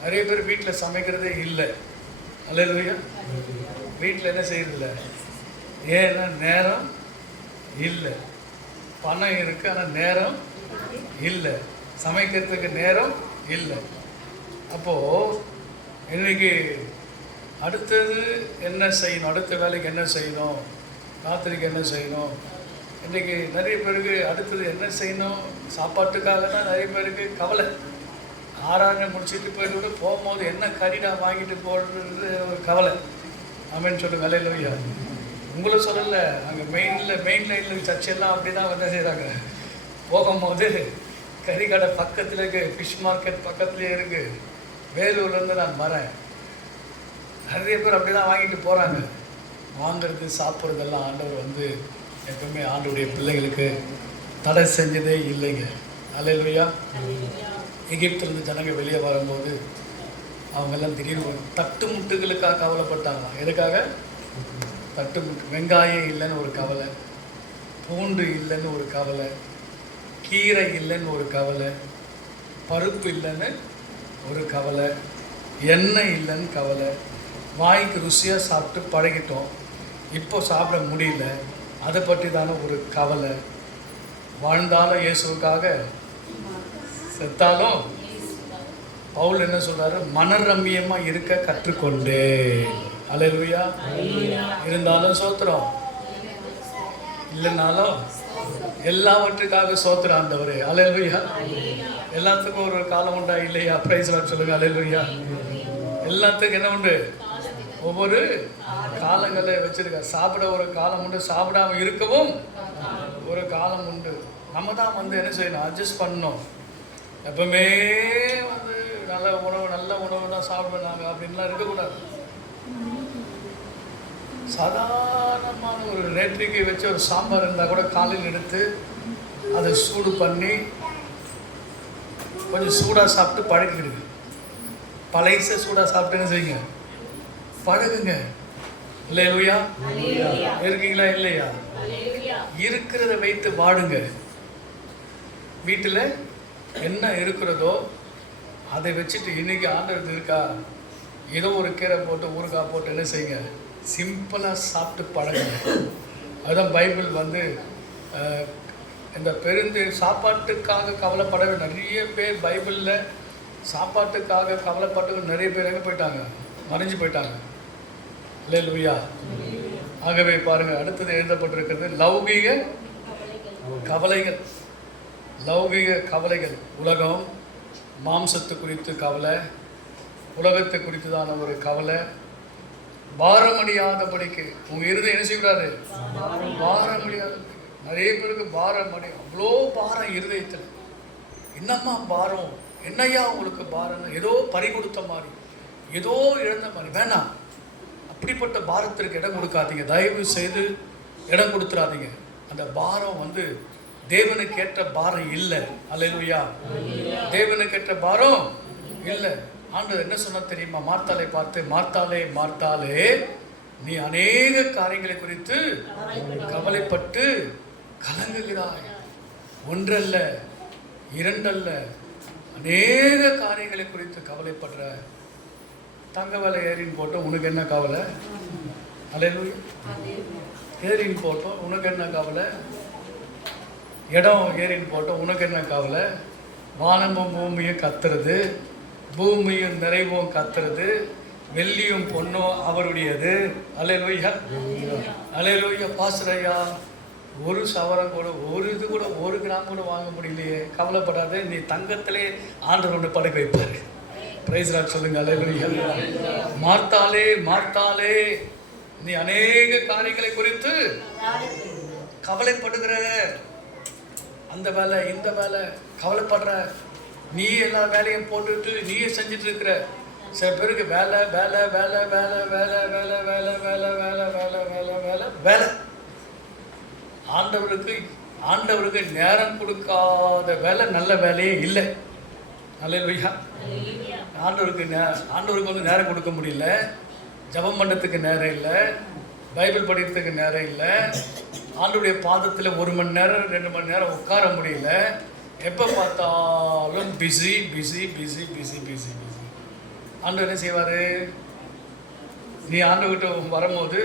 நிறைய பேர் வீட்டில் சமைக்கிறதே இல்லை. அல்லேலூயா. வீட்டில் என்ன செய்யறதில்ல? ஏன்னா நேரம் இல்லை. பணம் இருக்குது, ஆனால் நேரம் இல்லை. சமைக்கிறதுக்கு நேரம் இல்லை. அப்போது இன்றைக்கி அடுத்தது என்ன செய்யணும், அடுத்த வேலைக்கு என்ன செய்யணும், ராத்திரிக்கு என்ன செய்யணும். இன்றைக்கி நிறைய பேருக்கு அடுத்தது என்ன செய்யணும், சாப்பாட்டுக்காக தான் நிறைய பேருக்கு கவலை. ஆறாங்க முடிச்சுட்டு போயிட்டு போகும்போது என்ன கறிடா வாங்கிட்டு போடுறது ஒரு கவலை. ஆமென் சொல்லுங்க. அல்லேலூயா. உங்களை சொல்லலை, அங்கே மெயின் லைனில் சர்ச்செல்லாம் அப்படி தான் வந்து செய்கிறாங்க. போகும்போது கறி கடை பக்கத்தில் இருக்குது, ஃபிஷ் மார்க்கெட் பக்கத்துலேயே இருக்குது. வேலூர்லேருந்து நான் வரேன். நிறைய பேர் அப்படி தான் வாங்கிட்டு போகிறாங்க. வாங்கிறது சாப்பிட்றதெல்லாம் ஆண்டவர் வந்து எப்பவுமே ஆண்டவருடைய பிள்ளைகளுக்கு தடை செஞ்சதே இல்லைங்க. அல்லேலூயா. எகிப்திலிருந்து ஜனங்க வெளியே வரும்போது அவங்கெல்லாம் திடீர்னு தட்டு முட்டுகளுக்காக கவலைப்பட்டாங்க. எதுக்காக? தட்டு முட்டு. வெங்காயம் இல்லைன்னு ஒரு கவலை, பூண்டு இல்லைன்னு ஒரு கவலை, கீரை இல்லைன்னு ஒரு கவலை, பருப்பு இல்லைன்னு ஒரு கவலை, எண்ணெய் இல்லைன்னு கவலை. வாய்க்கு ருசியாக சாப்பிட்டு பழகிட்டோம், இப்போ சாப்பிட முடியல, அதை பற்றி தானே ஒரு கவலை. வாழ்ந்தாலும் இயேசுவுக்காக, செத்தாலும் பவுல் என்ன சொல்றாரு? மனரம்யமாக இருக்க கற்றுக்கொண்டே. அல்லேலூயா. இருந்தாலும் சோத்திரம், இல்லைனாலும் எல்லாவற்றுக்காக சோத்திரம் ஆண்டவரே. அல்லேலூயா. எல்லாத்துக்கும் ஒரு காலம் உண்டா இல்லையா? பிரைஸ் லார்ட் சொல்லுங்க. அல்லேலூயா. எல்லாத்துக்கும் என்ன உண்டு? ஒவ்வொரு காலங்களை வச்சிருக்க. சாப்பிட ஒரு காலம் உண்டு, சாப்பிடாம இருக்கவும் ஒரு காலம் உண்டு. நம்ம தான் வந்து என்ன செய்யணும்? அட்ஜஸ்ட் பண்ணணும். எப்பவுமே வந்து நல்ல உணவு தான் சாப்பிடுவாங்க அப்படின்லாம் இருக்கக்கூடாது. சாதாரணமான ஒரு நேற்றைக்கு வச்ச ஒரு சாம்பார் இருந்தால் கூட காலையில் எடுத்து அதை சூடு பண்ணி கொஞ்சம் சூடாக சாப்பிட்டு பழகிடுங்க. பழைய சூடாக சாப்பிட்டுன்னு செய்யுங்க, பழகுங்க. அல்லேலூயா. இருக்கீங்களா? இல்லையா? இருக்கிறத வைத்து வாடுங்க. வீட்டில் என்ன இருக்கிறதோ அதை வச்சுட்டு இன்றைக்கி ஆண்டவர் இருக்கா, ஏதோ ஒரு கீரை போட்டு ஊறுகாய் போட்டு என்ன செய்யுங்க, சிம்பிளாக சாப்பிட்டு பழகுங்க. அதுதான் பைபிள் வந்து இந்த சாப்பாட்டுக்காக கவலைப்படவே நிறைய பேர் பைபிளில் சாப்பாட்டுக்காக கவலைப்பட்டு நிறைய பேர் எங்கே போயிட்டாங்க? மறைஞ்சு போயிட்டாங்க. அல்லேலூயா. ஆகவே பாருங்கள், அடுத்தது எழுதப்பட்டிருக்கிறது லௌகீக கவலைகள். லௌகீக கவலைகள், உலகம், மாம்சத்து குறித்து கவலை, உலகத்தை குறித்துதான ஒரு கவலை, பாரமடியாதபடிக்கு உங்கள் இருதயம் என்ன செய்யக்கூடாது? பாரமடியாத. நிறைய பேருக்கு பாரமடி, அவ்வளோ பாரம் இருதயத்தில். என்னம்மா பாரம்? என்னையா உங்களுக்கு பாரம்? ஏதோ பறி கொடுத்த மாதிரி, ஏதோ இழந்த மாதிரி. வேணாம், அப்படிப்பட்ட பாரத்திற்கு இடம் கொடுக்காதீங்க. தயவு செய்து இடம் கொடுத்துடாதீங்க. அந்த பாரம் வந்து தேவனுக்கு ஏற்ற பாரம் இல்லை. அல்லேலூயா. தேவனுக்கு ஏற்ற பாரம் இல்லை. ஆண்டவர் என்ன சொன்னா தெரியுமா? மார்த்தாளை பார்த்து, மார்த்தாளே மார்த்தாளே நீ அநேக காரியங்களை குறித்து கவலைப்பட்டு கலங்குகிறாய். ஒன்றல்ல, இரண்டல்ல, அநேக காரியங்களை குறித்து கவலைப்படுற. தங்க விலை ஏறின்னு போட்டோம், உனக்கு என்ன கவலை? அல்லேலூயா. ஏறின்னு போட்டோம், உனக்கு என்ன கவலை? இடம் ஏறின்னு போட்டோம், உனக்கு என்ன கவலை? வானமும் பூமியும் கத்துறது, பூமியும் நிறைவும் கத்துறது, வெள்ளியும் பொண்ணும் அவருடையது. அல்லேலூயா, அல்லேலூயா. பாஸ்டர் ஐயா, ஒரு சவரம் கூட, ஒரு இது கூட, 1 கிராம் கூட வாங்க முடியலையே. கவலைப்படாத, நீ தங்கத்திலே ஆண்டவர் ஒன்று படுக்க வைப்பாரு. பிரைஸ் லார்ட் சொல்லுங்க. அல்லேலூயா. மார்த்தாளே, மார்த்தாளே, நீ அநேக காரியங்களை குறித்து கவலைப்படுகிற. அந்த வேலை, இந்த வேலை கவலைப்படுற. நீ எல்லா வேலையும் போட்டுட்டு நீயே செஞ்சுட்டு இருக்கிற. சில பேருக்கு வேலை வேலை வேலை வேலை வேலை வேலை வேலை வேலை வேலை வேலை வேலை வேலை வேலை. ஆண்டவருக்கு நேரம் கொடுக்காத வேலை நல்ல வேலையே இல்லை. அல்லேலூயா. ஆண்டவருக்கு வந்து நேரம் கொடுக்க முடியல. ஜெபம் பண்ணுறதுக்கு நேரம் இல்லை, பைபிள் படிக்கிறதுக்கு நேரம் இல்லை, ஆண்டவருடைய பாதத்தில் 1 மணி நேரம் 2 மணி நேரம் உட்கார முடியல. எப்போ பார்த்தாலும் busy busy busy busy busy busy. ஆண்டவர் என்ன செய்வார்? நீ ஆண்டவர்கிட்ட வரும்போது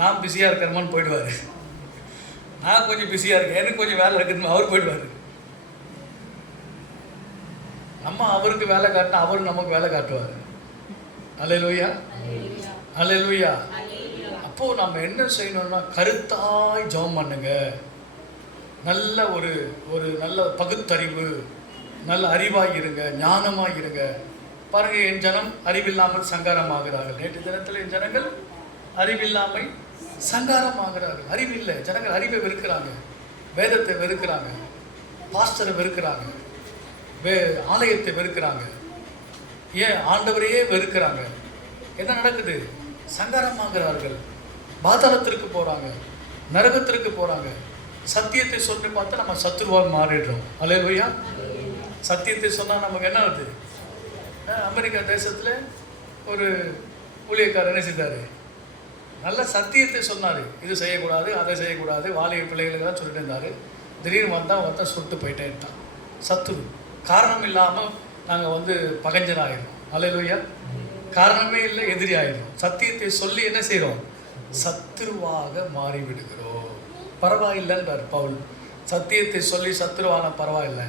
நான் பிஸியாக இருக்கிறமான்னு போயிடுவார். நான் கொஞ்சம் பிஸியாக இருக்கேன், எனக்கு கொஞ்சம் வேலை இருக்குன்னு அவர் போயிடுவார். நம்ம அவருக்கு வேலை காட்டினா அவர் நமக்கு வேலை காட்டுவார். அல்லேலூயா, அல்லேலூயா. அப்போது நம்ம என்ன செய்யணும்னா, கருத்தாய் ஜெபம் பண்ணுங்க. நல்ல ஒரு நல்ல பகுத்தறிவு, நல்ல அறிவாக இருங்க, ஞானமாக இருங்க. பாருங்கள், என் ஜனம் அறிவில்லாமல் சங்காரமாகிறார்கள். நேற்று தினத்தில் என் ஜனங்கள் அறிவில்லாமல் சங்காரமாகிறார்கள். அறிவில்லை. ஜனங்கள் அறிவை வெறுக்கிறாங்க, வேதத்தை வெறுக்கிறாங்க, பாஸ்டரை வெறுக்கிறாங்க, ஆலயத்தை வெறுக்கிறாங்க, ஏன் ஆண்டவரையே வெறுக்கிறாங்க. என்ன நடக்குது? சங்காரமாகிறார்கள், பாதாளத்திற்கு போகிறாங்க, நரகத்திற்கு போகிறாங்க. சத்தியத்தை சொல்லி பார்த்தா நம்ம சத்துருவாக மாறிடுறோம். அல்லேலூயா. சத்தியத்தை சொன்னால் நமக்கு என்ன ஆகுது? அமெரிக்கா தேசத்தில் ஒரு ஊழியக்காரர் என்ன செய்தார்? நல்ல சத்தியத்தை சொன்னார். இது செய்யக்கூடாது, அதை செய்யக்கூடாது, வாலிப பிள்ளைகளுக்கெல்லாம் சொல்லிட்டு இருந்தார். திடீர்னு வந்தால் ஒருத்தன் சுட்டு போயிட்டே இருந்தான். சத்துரு. காரணம் இல்லாமல் நாங்கள் வந்து பகஞ்சனாயிடும். அல்லேலூயா. காரணமே இல்லை, எதிரி ஆகிடும். சத்தியத்தை சொல்லி என்ன செய்கிறோம்? சத்துருவாக மாறிவிடுகிறோம். பரவாயில்லைன்றார் பவுல். சத்தியத்தை சொல்லி சத்துருவான பரவாயில்லை.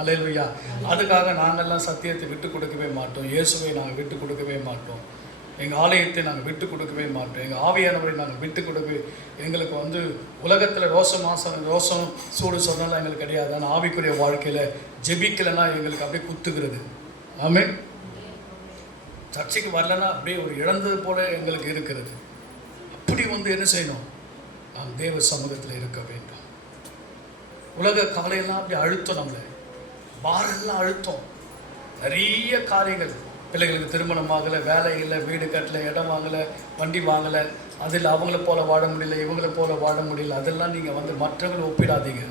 அல்லேலூயா. அதுக்காக நாங்கள்லாம் சத்தியத்தை விட்டு கொடுக்கவே மாட்டோம். இயேசுவை நாங்கள் விட்டு கொடுக்கவே மாட்டோம். எங்கள் ஆலயத்தை நாங்கள் விட்டு கொடுக்கவே மாட்டோம். எங்கள் ஆவியானவரை நாங்கள் விட்டு கொடுக்கவே. எங்களுக்கு வந்து உலகத்தில் ரோசம் சூடு சொன்னாலும் எங்களுக்கு கிடையாது. ஆனால் ஆவிக்குரிய வாழ்க்கையில் ஜெபிக்கலைன்னா எங்களுக்கு அப்படியே குத்துக்கிறது. ஆமென். சர்ச்சைக்கு வரலன்னா அப்படியே ஒரு இழந்தது போல எங்களுக்கு இருக்கிறது. அப்படி வந்து என்ன செய்யணும்? நாம் தேவ சமூகத்தில் இருக்க வேண்டும். உலக கவலையெல்லாம் அப்படி அழுத்தம், நம்மளை பாரெல்லாம் அழுத்தம். நிறைய காரியங்கள், பிள்ளைகளுக்கு திருமணம் ஆகலை, வேலை இல்லை, வீடு கட்டலை, இடம் வாங்கலை, வண்டி வாங்கலை, அதில் அவங்கள போல வாழ முடியல, இவங்கள போல வாழ முடியல. அதெல்லாம் நீங்கள் வந்து மற்றவங்களை ஒப்பிடாதீங்க.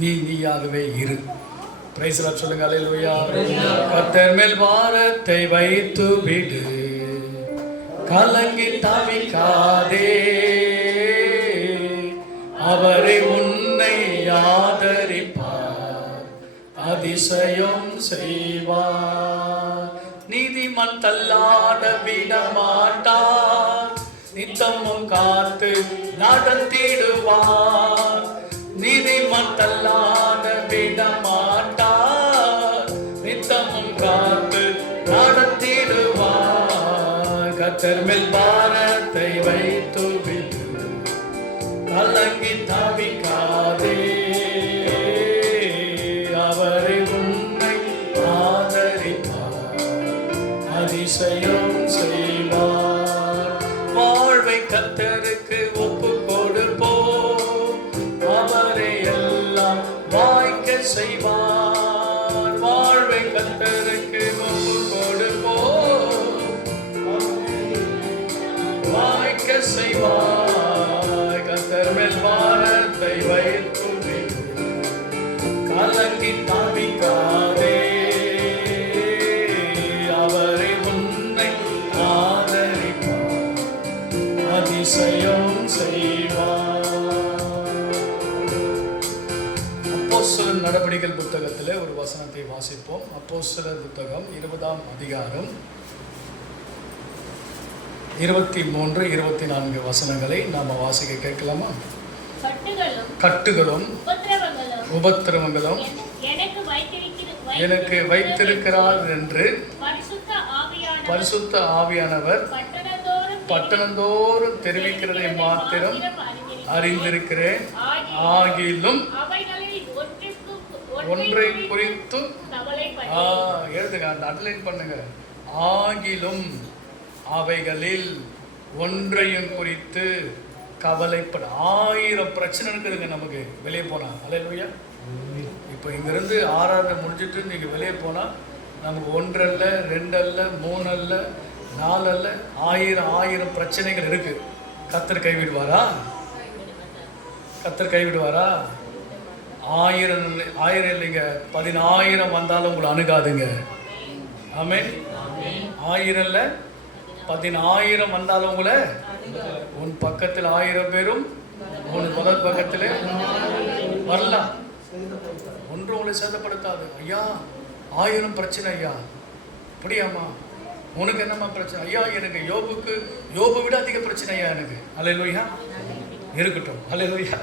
நீயாகவே இரு. பிரைஸ் லார்ட் சொல்லுங்க. அல்லேலூயா. கர்த்தர் மேல் பாரத்தை வைத்து விடு, கலங்கி தவிக்காதே. அவரை உன்னை ஆதரிப்பார், அதிசயம் செய்வார். நீதிமான் தள்ளாட விடமாட்டார், நித்தமும் காத்து நடத்திடுவார். நீதிமான் தள்ளாட விடமாட்டார், நித்தமும் காத்து நடத்திடுவார். கர்த்தர் மேல் பாரத்தை வைத்து விடு, கலங்கி தவிக்காதே. அவரை உன்னை ஆதரிப்பார், அதிசயம் செய்வார். வாழ்வை கர்த்தருக்கு ஒப்பு கொடுப்போம், அவரை எல்லாம் வாய்க்க செய்வார். வாழ்வை கர்த்தருக்கு ஒப்பு கொடுப்போம், வாய்க்க செய்வார். கர்த்தர் மேல் பாரத்தை வைத்து விடு, கலங்கி தவிக்காதே. அவரை உன்னை ஆதரிப்பார், அதிசயம் பணிகள் புத்தகத்தில் ஒரு வசனத்தை வாசிப்போம். அப்போஸ்தலர் புத்தகம் 20ஆம் அதிகாரம் 23, 24 வசனங்களை நாம் வாசிக்க கேட்கலாமா? கட்டுகளும் உபத்திரவங்களும் எனக்கு வைத்திருக்கிறார் என்று பரிசுத்த ஆவியானவர் பட்டணந்தோறும் தெரிவிக்கிறதை மாத்திரம் அறிந்திருக்கிறேன். ஆகிலும் ஒன்றை குறித்து எழுதுங்க, அந்த அண்டர்லைன் பண்ணுங்க. ஆகிலும் அவைகளில் ஒன்றையும் குறித்து கவலைப்பட. 1000 பிரச்சனை இருக்குதுங்க நமக்கு வெளியே போனால். அல்லேலூயா. இப்போ இங்கேருந்து ஆராதனை முடிஞ்சிட்டு நீங்கள் வெளியே போனால் நமக்கு 1 அல்ல, 2 அல்ல, 3 அல்ல, 4 அல்ல, 1000 பிரச்சனைகள் இருக்கு. கர்த்தர் கைவிடுவாரா? கர்த்தர் கைவிடுவாரா? 1000 இல்லைங்க, 10,000 வந்தாலும் உங்களை அணுகாதுங்க. ஆமென். 1000 இல்லை, 10,000 வந்தாலும் உங்களை, உன் பக்கத்தில் 1000 பேரும் உன் முதல் பக்கத்தில் வரலாம், ஒன்று உங்களை சேதப்படுத்தாது. ஐயா 1000 பிரச்சனை ஐயா, அப்படியாம்மா? உனக்கு என்னம்மா பிரச்சனை? ஐயா எனக்கு யோபு விட அதிக பிரச்சனை ஐயா எனக்கு. அல்லேலூயா. இருக்கட்டும். அல்லேலூயா.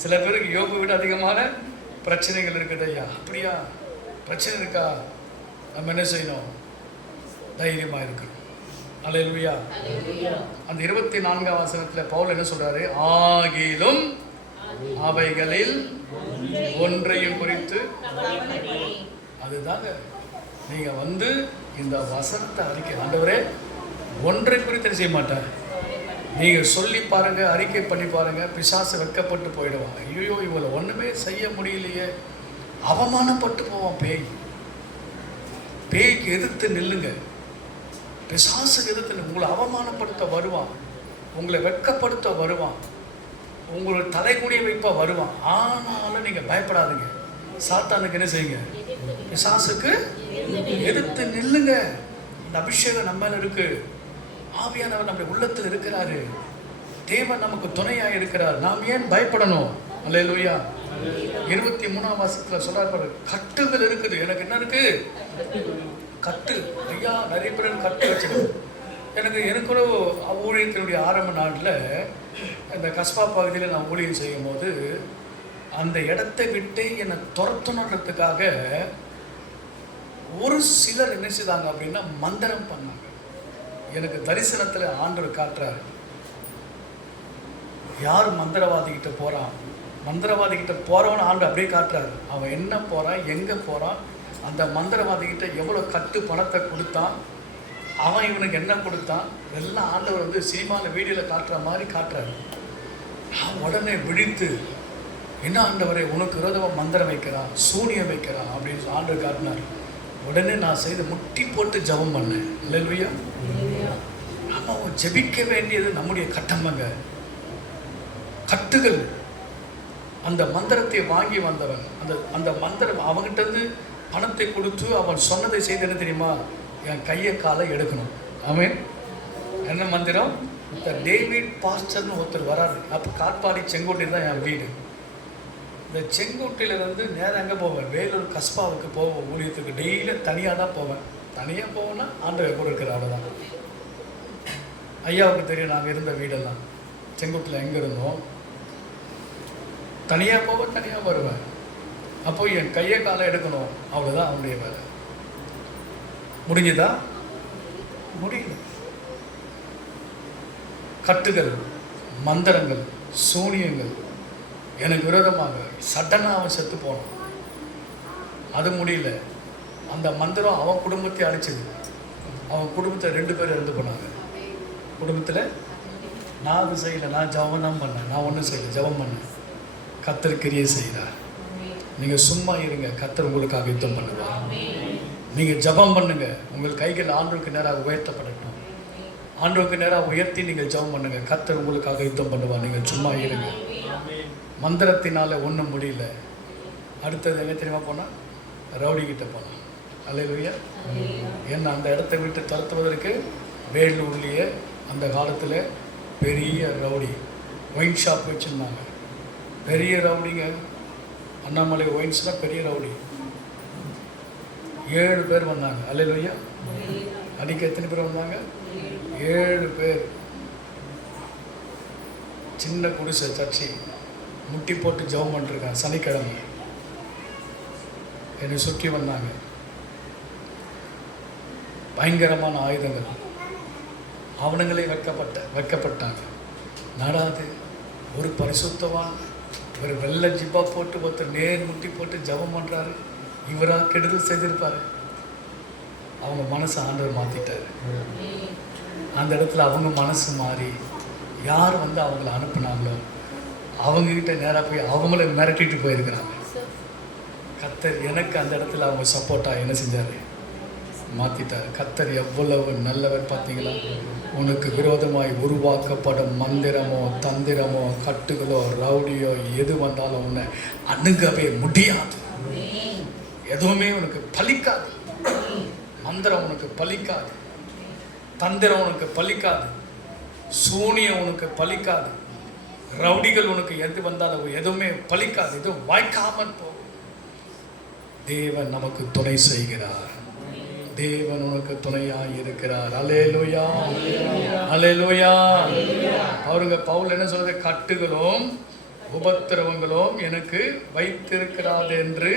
சில பேருக்கு யோபு விட அதிகமான பிரச்சனைகள் இருக்குது ஐயா. அப்படியா? பிரச்சனை இருக்கா? நம்ம என்ன செய்யணும்? தைரியமாக இருக்கணும். அல்லேலூயா. அந்த 24ஆம் வசனத்தில் பவுல் என்ன சொல்றாரு? ஆகிலும் அவைகளில் ஒன்றையும் குறித்து. அதுதாங்க நீங்க வந்து இந்த வசனத்தை அறிக்கை, ஆண்டவரே ஒன்றை குறித்து செய்ய மாட்டேன், நீங்க சொல்லி பாருங்க, அறிக்கை பண்ணி பாருங்க, பிசாசு வெட்கப்பட்டு போயிடுவான். ஐயோ இவங்களை ஒண்ணுமே செய்ய முடியலையே, அவமானப்பட்டு போவான். பேய்க்கு எதிர்த்து நில்லுங்க. பிசாசுக்கு எதிர்த்து உங்களை அவமானப்படுத்த வருவான், உங்களை வெட்கப்படுத்த வருவான், உங்களை தலைகுனிய வைப்பா வருவான். ஆனாலும் நீங்க பயப்படாதுங்க. சாத்தானுக்கு என்ன செய்யுங்க? பிசாசுக்கு எதிர்த்து நில்லுங்க. இந்த அபிஷேகம் நம்ம மேல இருக்கு. ஆவியானவர் நம்முடைய உள்ளத்தில் இருக்கிறாரு. தேவன் நமக்கு துணையாக இருக்கிறார். நாம் ஏன் பயப்படணும்? அல்லேலூயா. 23ஆம் வசனத்துல சொல்றாரு, கட்டுகள் இருக்குது. எனக்கு என்ன இருக்கு? கட்டு. ஐயா நிறைய பேர் கட்டு வச்சுக்கணும். எனக்கு ஒரு ஊழியத்தினுடைய ஆரம்ப நாட்டில் இந்த கஸ்பா பகுதியில் நான் ஊழியம் செய்யும் போது அந்த இடத்தை விட்டு என்னை துரத்தணுன்றதுக்காக ஒரு சிலர் என்ன செய்தாங்க அப்படின்னா மந்திரம் பண்ணாங்க. எனக்கு தரிசனத்தில் ஆண்டவர் காட்டுறாரு, யார் மந்திரவாதிகிட்ட போகிறான், மந்திரவாதிகிட்ட போகிறவன் ஆண்டு அப்படியே காட்டுறாரு. அவன் என்ன போகிறான், எங்கே போகிறான், அந்த மந்திரவாதிகிட்ட எவ்வளோ கட்டு பணத்தை கொடுத்தான், அவன் இவனுக்கு என்ன கொடுத்தான், எல்லாம் ஆண்டவர் வந்து சினிமாவில் வீடியோவில் காட்டுற மாதிரி காட்டுறாரு. நான் உடனே விழித்து, என்ன ஆண்டவரே உனக்கு விரோதமாக மந்திரம் வைக்கிறான், சூனியம் வைக்கிறான் அப்படின்னு ஆண்டவர் காட்டினார். உடனே நான் செய்து முட்டி போட்டு ஜெபம் பண்ணேன். அல்லேலூயா. நம்ம ஜெபிக்க வேண்டியது நம்முடைய கட்டமங்க. கட்டுகள். அந்த மந்திரத்தை வாங்கி வந்தவன், அந்த மந்திரம் அவன்கிட்ட இருந்து பணத்தை கொடுத்து அவன் சொன்னதை செய்து என்ன தெரியுமா? என் கையை காலை எடுக்கணும். ஆமென். என்ன மந்திரம்? இந்த டேவிட் பாஸ்டர்னு ஒருத்தர் வராரு. அப்போ காட்பாடி செங்கோட்டையில் தான் என் வீடு. இந்த செங்கோட்டையிலேருந்து நேரம் எங்கே போவேன்? வேலூர் கஸ்பாவுக்கு போவேன் ஊழியத்துக்கு. டெய்லியும் தனியாக தான் போவேன். தனியாக போவேன்னா ஆண்டவர் கூட இருக்கிற அவ்வளோதான். ஐயாவுக்கு தெரியும் நாங்கள் இருந்த வீடெல்லாம் செங்கோட்டையில் எங்கே இருந்தோம். தனியாக போவேன், தனியாக வருவேன். அப்போ என் கையை காலை எடுக்கணும், அவ்வளோதான் அவனுடைய வேலை. முடிஞ்சுதா? முடியல. கட்டுகள், மந்திரங்கள், சூனியங்கள் எனக்கு விரோதமாக சடனாக அவன் செத்து போனான். அது முடியல. அந்த மந்திரம் அவன் குடும்பத்தை அழிச்சது. அவன் குடும்பத்தில் 2 பேர் இறந்து போனாங்க. குடும்பத்தில் நான் அது செய்யலை, நான் ஜபம் தான் பண்ணேன், நான் ஒன்றும் செய்யலை, ஜபம் பண்ணேன். கர்த்தர் கிரியை செய்கிறார். நீங்கள் சும்மா இருங்க, கர்த்தர் உங்களுக்காக யுத்தம் பண்ணுவார். நீங்கள் ஜபம் பண்ணுங்க, உங்கள் கைகள் ஆண்டவருக்கு நேராக உயர்த்தப்படட்டும். ஆண்டவருக்கு நேராக உயர்த்தி நீங்கள் ஜபம் பண்ணுங்க, கர்த்தர் உங்களுக்காக யுத்தம் பண்ணுவார். நீங்கள் சும்மா இருங்க. மந்திரத்தினால ஒன்றும் முடியல. அடுத்தது எங்கே தெரியுமா போனால்? ரவுடிக்கிட்ட போனான். அல்லேலூயா. ஏன்னா அந்த இடத்த விட்டு துரத்துவதற்கு வேலூர்லேயே அந்த காலத்தில் பெரிய ரவுடி ஒயின் ஷாப் வச்சுருந்தாங்க. பெரிய ரவுடிங்க. அண்ணாமலை ஒயின்ஸ்லாம் பெரிய ரவுடி. 7 பேர் வந்தாங்க. அல்லேலூயா. அன்றைக்கி எத்தனை பேர் வந்தாங்க? 7 பேர். சின்ன குடிசை சர்ச்சி முட்டி போட்டு ஜெபம் பண்ணிருக்காங்க. சனிக்கிழமை என்னை சுற்றி வந்தாங்க. பயங்கரமான ஆயுதங்கள். அவனுங்களே வைக்கப்பட்டாங்க. நடாது ஒரு பரிசுத்தவான், ஒரு வெள்ளை ஜிப்பா போட்டு ஒருத்தர் நேர் முட்டி போட்டு ஜெபம் பண்ணுறாரு. இவராக கெடுதல் செய்திருப்பார். அவங்க மனசை ஆண்டவர் மாற்றிட்டார். அந்த இடத்துல அவங்க மனசு மாறி யார் வந்து அவங்கள அனுப்புனாங்களோ அவங்கக்கிட்ட நேராக போய் அவங்கள மிரட்டிட்டு போயிருக்கிறாங்க. கர்த்தர் எனக்கு அந்த இடத்துல அவங்க சப்போர்ட்டாக என்ன செஞ்சார்? மாற்றிட்டார். கர்த்தர் எவ்வளவு நல்லவர் பார்த்தீங்களா? உனக்கு விரோதமாய் உருவாக்கப்படும் மந்திரமோ தந்திரமோ கட்டுகளோ ரவுடியோ எது வந்தாலும் உன்னை அணுகவே முடியாது. எதுவுமே உனக்கு பலிக்காது. மந்திரம் உனக்கு பலிக்காது, தந்திரம் உனக்கு பலிக்காது, சூனியம் உனக்கு பலிக்காது, ரவுடிகள் உனக்கு எது வந்தாலும் எதுவுமே பலிக்காது. எதுவும் வாய்க்காமல் போகும். தேவன் நமக்கு துணை செய்கிறார். தேவன் உனக்கு துணையாக இருக்கிறார். அல்லேலூயா, அல்லேலூயா. அவருங்க பவுல் என்ன சொல்றது? கட்டுகளும் உபத்திரவங்களும் எனக்கு வைத்திருக்கிறார் என்று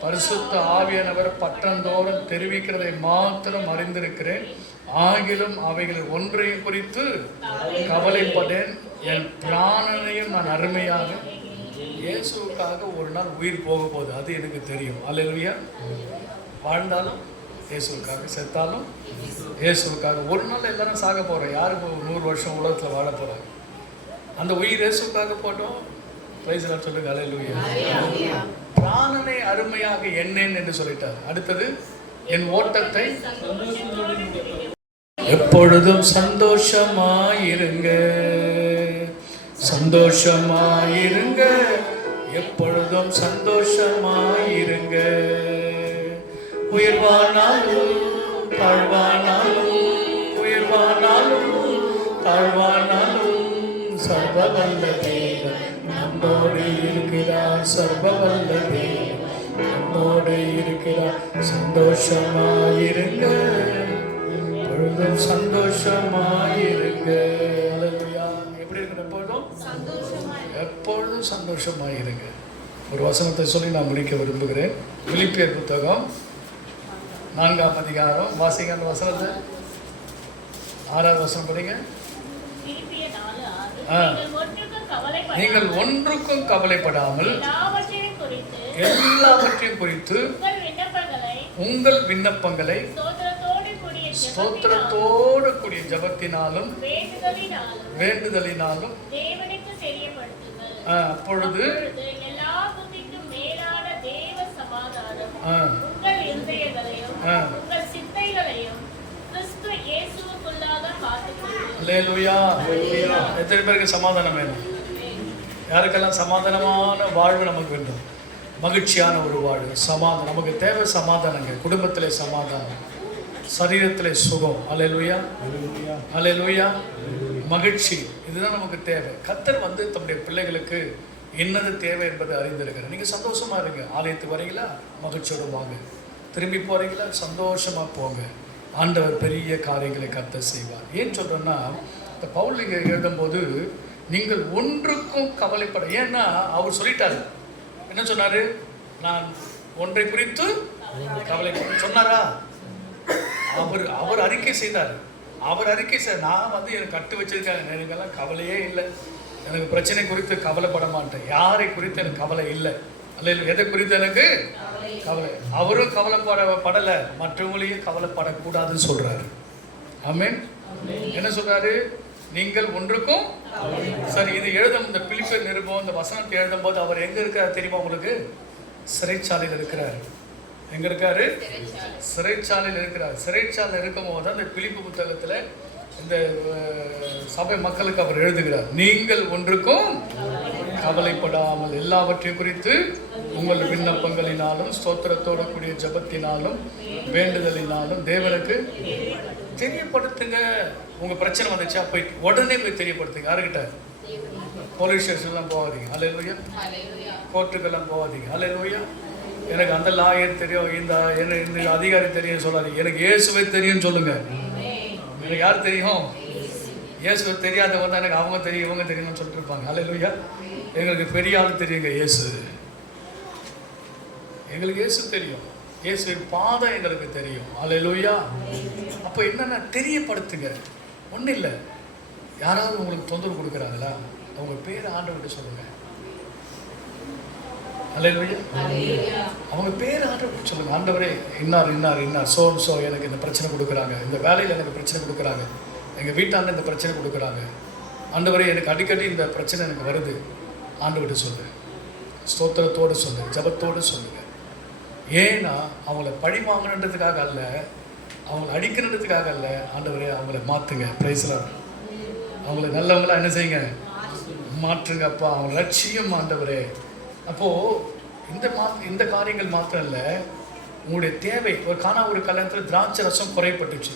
பரிசுத்த ஆவியானவர் பட்டந்தோறும் தெரிவிக்கிறதை மாத்திரம் அறிந்திருக்கிறேன். ஆகிலும் அவைகள் ஒன்றையும் குறித்து கவலைப்படேன். என் பிராணனையும் நான் அருமையாக இயேசுவுக்காக ஒரு நாள் உயிர் போக போகுது, அது எனக்கு தெரியும். அல்லேலூயா. வாழ்ந்தாலும் இயேசுவுக்காக, செத்தாலும் இயேசுவுக்காக. ஒரு நாள் எல்லாரும் சாக போகிறோம். யாருக்கு 100 வருஷம் உலகத்தில் வாழ போகிறாங்க? அந்த உயிர் இயேசுவுக்காக போட்டோம். பிரைஸ் சொல்லுங்க. அல்லேலூயா. பிராணனை அருமையாக எண்ணேன் என்று சொல்லிட்டார். அடுத்தது, என் ஓட்டத்தை எப்பொழுதும் சந்தோஷமாயிருங்க, சந்தோஷமாயிருங்க, எப்பொழுதும் சந்தோஷமாயிருங்க. உயர்வானாலும் தாழ்வானாலும், உயர்வானாலும் தாழ்வானாலும் சர்வவல்ல தேவன் நம்மோடு இருக்கிறார். சர்வவல்ல தேவன் நம்மோடு இருக்கிறார். சந்தோஷமாயிருங்க, எப்பொழுதும் சந்தோஷமாயிருங்க. அல்லேலூயா. எப்படி இருக்கு? எப்பொழுதும் சந்தோஷமாயிருங்க. ஒரு வசனத்தை சொல்லி நான் முடிக்க விரும்புகிறேன். பிலிப்பியர் புத்தகம் 4ஆம் அதிகாரம். வாசிங்க அந்த வசனத்தை. 6ஆவது வசனம் படிங்க. நீங்கள் ஒன்றுக்கும் கவலைப்படாமல் எல்லாவற்றையும் குறித்து உங்கள் விண்ணப்பங்களை ஸ்தோத்திரத்தோடு கூடிய ஜெபத்தினாலும் வேண்டுதலினாலும் அப்பொழுது எத்தனை பேருக்கு சமாதானம் வேணும்? யாருக்கெல்லாம் சமாதானமான வாழ்வு நமக்கு வேண்டும்? மகிழ்ச்சியான ஒரு வாழ்வு, சமாதானம் நமக்கு தேவை. சமாதானங்க, குடும்பத்திலே சமாதானம், சரீரத்திலே சுகம். அல்லேலூயா, அல்லேலூயா. மகிழ்ச்சி, இதுதான் நமக்கு தேவை. கர்த்தர் வந்து தம்முடைய பிள்ளைகளுக்கு என்னது தேவை என்பதை அறிந்திருக்கிறேன். நீங்கள் சந்தோஷமாக இருங்க. ஆலயத்துக்கு வரீங்களா? மகிழ்ச்சியோடு வாங்க. திரும்பி போகிறீங்களா? சந்தோஷமாக போங்க. ஆண்டவர் பெரிய காரியங்களை கர்த்தர் செய்வார். ஏன் சொல்கிறேன்னா, இந்த பவுல் எழுதும்போது நீங்கள் ஒன்றுக்கும் கவலைப்பட, ஏன்னா அவர் சொல்லிட்டார். என்ன சொன்னார்? நான் ஒன்றை குறித்து கவலைப்பட சொன்னாரா? அவர் அறிக்கை செய்தார். அவர் அறிக்கை செய்ய, நான் வந்து எனக்கு கட்டு வச்சிருக்காங்க, எனக்கெல்லாம் கவலையே இல்லை, எனக்கு பிரச்சனை குறித்து கவலைப்பட மாட்டேன், யாரை குறித்து எனக்கு கவலை இல்லை. அல்ல, எதை குறித்து எனக்கு கவலை? அவரும் கவலைப்படலை, மற்றவங்களையும் கவலைப்படக்கூடாதுன்னு சொல்றாரு. ஆமென். என்ன சொல்றாரு? நீங்கள் ஒன்றுக்கும் சரி. இது எழுதும் இந்த பிலிப்பியர் நிருபம், இந்த வசனத்தை எழுதும் போது அவர் எங்க இருக்காரு தெரியுமா உங்களுக்கு? சிறைச்சாலையில் இருக்கிறார். எங்க இருக்காரு? சிறைச்சாலையில் இருக்கிறார். சிறைச்சாலையில் இருக்கும் போது அந்த பிலிப்பு புத்தகத்துல இந்த சபை மக்களுக்கு அவர் எழுதுகிறார். நீங்கள் ஒன்றுக்கும் கவலைப்படாமல் எல்லாவற்றையும் குறித்து உங்கள் விண்ணப்பங்களினாலும் ஸ்தோத்திரத்தோட கூடிய ஜபத்தினாலும் வேண்டுதலினாலும் தேவனுக்கு தெரியப்படுத்துங்க. உங்க பிரச்சனை வந்துச்சா போய் உடனே போய் தெரியப்படுத்துங்க. யாருக்கிட்ட? போலீஸ் ஸ்டேஷன்லாம் போகாதீங்க. அல்லேலூயா. கோர்ட்டுக்கெல்லாம் போகாதீங்க. அல்லேலூயா. எனக்கு அந்த லாயர் தெரியும், இந்த அதிகாரி தெரியும் சொல்லாதீங்க. எனக்கு இயேசுவே தெரியும்னு சொல்லுங்க. எனக்கு யார் தெரியும்? இயேசுவை தெரியாதவங்க தான் எனக்கு அவங்க தெரியும் இவங்க தெரியும்னு சொல்லிட்டு இருப்பாங்க. அல்லேலூயா. எங்களுக்கு பெரிய ஆள் தெரியுங்க இயேசு. எங்களுக்கு இயேசு தெரியும். இயேசுவின் பாதம் எங்களுக்கு தெரியும். அல்லேலூயா. அப்போ என்னென்ன தெரியப்படுத்துங்க. ஒன்றும் இல்லை, யாராவது உங்களுக்கு தொந்தரவு கொடுக்குறாங்களா, அவங்க பேரை ஆண்டவர்கிட்ட சொல்லுங்க. அல்லேலூயா. அவங்க பேரை ஆண்டவர்கிட்ட சொல்லுங்க. ஆண்டவரே இன்னார் சோ எனக்கு இந்த பிரச்சனை கொடுக்குறாங்க, இந்த வேலையில் எனக்கு பிரச்சனை கொடுக்குறாங்க, எங்கள் வீட்டாண்ட இந்த பிரச்சனை கொடுக்குறாங்க. ஆண்டவரே எனக்கு அடிக்கடி இந்த பிரச்சனை எனக்கு வருது. ஆண்டவர்கிட்ட சொல்லு, ஸ்தோத்திரத்தோடு சொல்லு, ஜபத்தோடு சொல்லுங்க. ஏன்னா அவங்கள பழி வாங்கணுன்றதுக்காக அல்ல, அவங்கள அடிக்கணுன்றதுக்காக அல்ல. ஆண்டவரே அவங்கள மாற்றுங்க. பிரைஸ்லாம் அவங்கள நல்லவங்களா என்ன செய்யுங்க, மாற்றுங்கப்பா. அவங்க லட்சியம் ஆண்டவரே. அப்போது இந்த காரியங்கள் மாத்திரம் இல்லை, உங்களுடைய தேவை. ஒரு கல்யாணத்தில் திராட்சை ரசம் குறைப்பட்டுச்சு.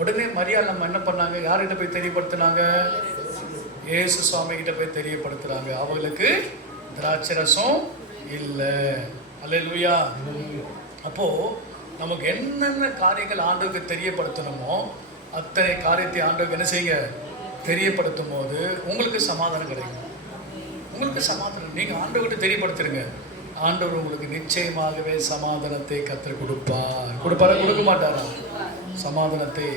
உடனே மரியாள் நம்ம என்ன பண்ணாங்க, யார்கிட்ட போய் தெரியப்படுத்தினாங்க? இயேசு சுவாமி கிட்ட போய் தெரியப்படுத்துகிறாங்க. அவங்களுக்கு திராட்சை ரசம் இல்லை. அல்லேலூயா. அப்போது நமக்கு என்னென்ன காரியங்கள் ஆண்டவருக்கு தெரியப்படுத்தணுமோ அத்தனை காரியத்தை ஆண்டவருக்கு என்ன செய்யுங்க, தெரியப்படுத்தும் போது உங்களுக்கு சமாதானம் கிடைக்கும். உங்களுக்கு சமாதானம் நீங்கள் ஆண்டவர்கிட்ட தெரியப்படுத்துருங்க. ஆண்டவர் உங்களுக்கு நிச்சயமாகவே சமாதானத்தை கற்றுக் கொடுப்பாரா கொடுக்க மாட்டாரா? சமாதானத்தை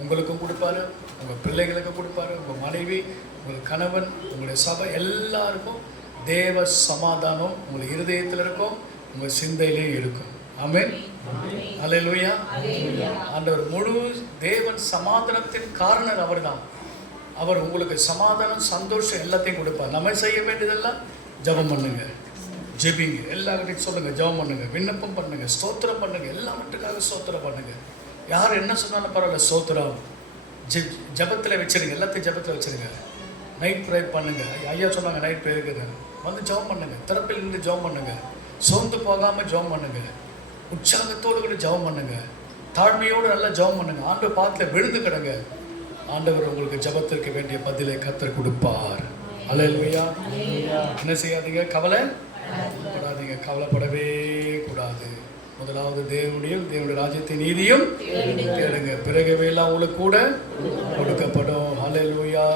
உங்களுக்கும் கொடுப்பாரு, உங்கள் பிள்ளைகளுக்கும் கொடுப்பாரு, உங்கள் மனைவி, உங்கள் கணவன், உங்களுடைய சபை எல்லாருக்கும் தேவ சமாதானம் உங்கள் இருதயத்தில் இருக்கும், உங்கள் சிந்தையிலே இருக்கும். ஆமென். அல்லேலூயா. ஆண்டவர் முழு தேவன் சமாதானத்தின் காரணர் அவர் தான். அவர் உங்களுக்கு சமாதானம், சந்தோஷம் எல்லாத்தையும் கொடுப்பார். நம்ம செய்ய வேண்டியதெல்லாம் ஜெபம் பண்ணுங்க, ஜெபிங்க, எல்லார்கிட்டையும் சொல்லுங்கள், ஜெபம் பண்ணுங்க, விண்ணப்பம் பண்ணுங்க, ஸ்தோத்திரம் பண்ணுங்க, எல்லாவற்றுக்காக ஸ்தோத்திரம் பண்ணுங்க. யார் என்ன சொன்னாலும் பரவாயில்ல, ஸ்தோத்திரம் ஜெபத்தில் வச்சுருங்க, எல்லாத்தையும் ஜெபத்தில் வச்சுருங்க. நைட் ப்ரேயர் பண்ணுங்க. ஐயா சொன்னாங்க நைட் ப்ரேயருக்கு வந்து ஜெபம் பண்ணுங்க, திறப்பில் இருந்து ஜெபம் பண்ணுங்க, சோர்ந்து போகாமல் ஜெபம் பண்ணுங்க, உற்சாகத்தோடு கூட ஜெபம் பண்ணுங்க, தாழ்மையோடு நல்லா ஜெபம் பண்ணுங்க. ஆண்டவர் பாதத்தில் விழுந்து கிடங்க. ஆண்டவர் உங்களுக்கு ஜெபத்திற்கு வேண்டிய பதிலை கர்த்தர் கொடுப்பார். அல்லேலூயா. என்ன செய்யாதீங்க, கவலைப்படாதீங்க, கவலைப்படவே கூடாது. முதலாவது தேவனுடைய ராஜ்யத்தின் நீதியும் தேடுங்க, பிறகு எல்லாம் உங்களுக்கு கூட கொடுக்கப்படும். ஹல்லேலூயா.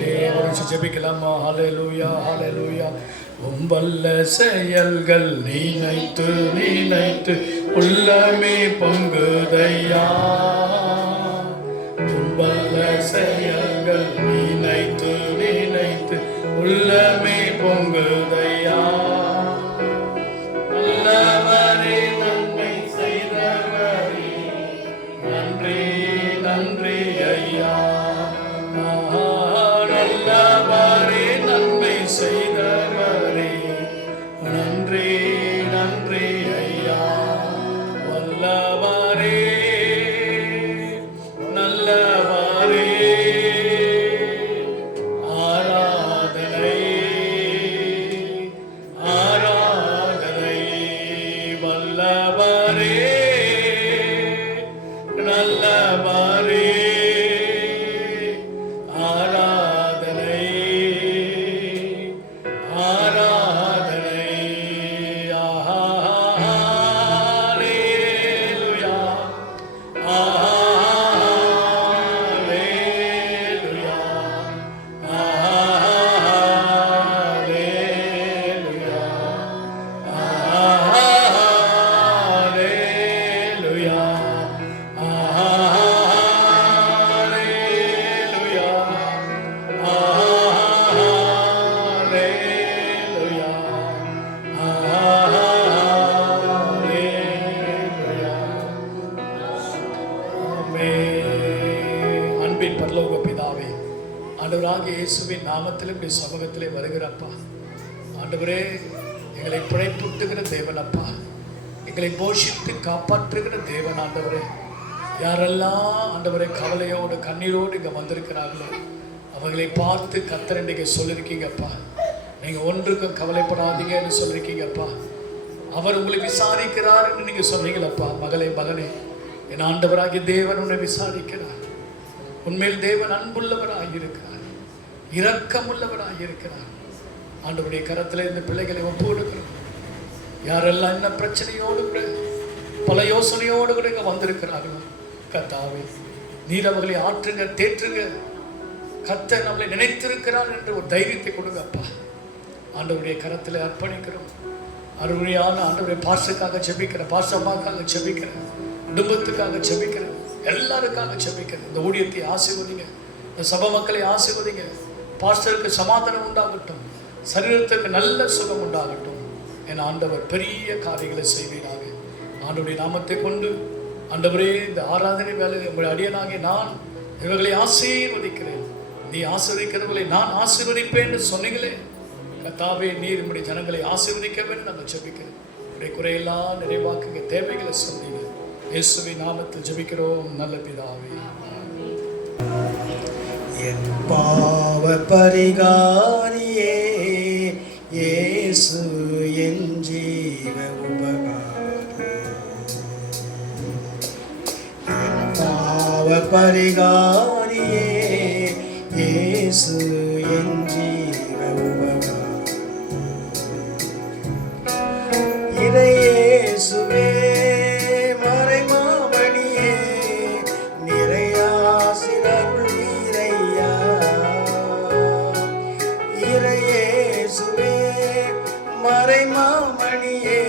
தேவனை ஜெபிக்கலாமா? ஹல்லேலூயா, ஹல்லேலூயா. உம்பல்ல செயல்கள் நினைத்து உள்ளமே பொங்குதையா. உம்பல்ல செயல்கள் நினைத்து உள்ளமே பொங்குதையா. நல்லவரே, நன்மை செய்தவரே, நன்றி நன்றி ஐயா. நல்லவரே, நன்மை செய்தவரே, நன்றி நன்றி ஐயா. வல்லவரே, நல்லவரே, ஆராதனை ஆராதனை. வல்லவரே, நல்லவரே, ஆராதனை ஆராதனை. அல்லேலூயா, அல்லேலூயா, அல்லேலூயா, அல்லேலூயா, அன்பின் பரலோக பிதாவே, ஆண்டவராகிய இயேசுவின் நாமத்தில் இப்படி சமூகத்திலே வருகிறப்பா. ஆண்டவரே, எங்களை பிழைப்பூட்டுகிற தேவன் அப்பா, எங்களை போஷித்து காப்பாற்றுகிற தேவன் ஆண்டவரே. யாரெல்லாம் ஆண்டவரே கவலையோடு கண்ணீரோடு இங்கே வந்திருக்கிறார்களோ அவங்களை பார்த்து கர்த்தர் இன்றைக்கு சொல்லியிருக்கீங்கப்பா. நீங்கள் ஒன்றுக்கும் கவலைப்படாதீங்கன்னு சொல்லியிருக்கீங்கப்பா. அவர் உங்களை விசாரிக்கிறார் என்று நீங்கள் சொன்னீங்களப்பா. மகளே, மகனே, என் ஆண்டவராகிய தேவன் உன்னை விசாரிக்கிறார். உண்மையில் தேவன் அன்புள்ளவராக இருக்கிறார். இரக்கமுள்ளவராக இருக்கிறார். ஆண்டவருடைய கரத்தில் இந்த பிள்ளைகளை ஒப்பு கொடுக்கிறோம். யாரெல்லாம் என்ன பிரச்சனையோடு கூட பல யோசனையோடு கூட இங்கே வந்திருக்கிறார்களோ கர்த்தாவே, நீர் அவர்களை ஆற்றுங்க, தேற்றுங்க. கர்த்தர் நம்மளை நினைத்திருக்கிறார் என்று ஒரு தைரியத்தை கொடுங்க அப்பா. ஆண்டவருடைய கரத்தில் அர்ப்பணிக்கிறோம். அருமையான ஆண்டவருடைய பாசத்துக்காக செபிக்கிறேன், பாசமாக்காக செபிக்கிறேன், குடும்பத்துக்காக செபிக்கிறேன், எல்லாருக்காக செபிக்கிறேன். இந்த ஊழியத்தை ஆசீர்வதிங்க, இந்த சபை மக்களை ஆசீர்வதிங்க. பாஸ்டருக்கு சமாதானம் உண்டாகட்டும், சரீரத்திற்கு நல்ல சுகம் உண்டாகட்டும். என் ஆண்டவர் பெரிய காரியங்களை செய்வீராக. ஆண்டவருடைய நாமத்தை கொண்டு ஆண்டவரே, இந்த ஆராதனை வேலை உங்களுடைய அடியனாகிய நான் இவர்களை ஆசீர்வதிக்கிறேன். நீ ஆசீர்வதிக்கிறவர்களை நான் ஆசீர்வதிப்பேன்னு சொன்னீங்களே கர்த்தாவே, நீர் நம்முடைய ஜனங்களை ஆசீர்வதிக்க வேண்டும். நாங்கள் ஜெபிக்கிறோம். உடைய குறையெல்லாம் நிறைவாக்குங்க, தேவைகளை சொன்னீங்க. இயேசுவின் நாமத்தில் ஜெபிக்கிறோம் நல்ல பிதாவே. என் பாவ பரிகாரியே இயேசு என் ஜீவ உபகாரி. என் பாவ பரிகாரியே இயேசு என் ஜீவ உபகாரி. இறையேசுவே மறைமாமணியே நிறையாசிரருள் வீரையா. இறையேசுவே மறைமாமணியே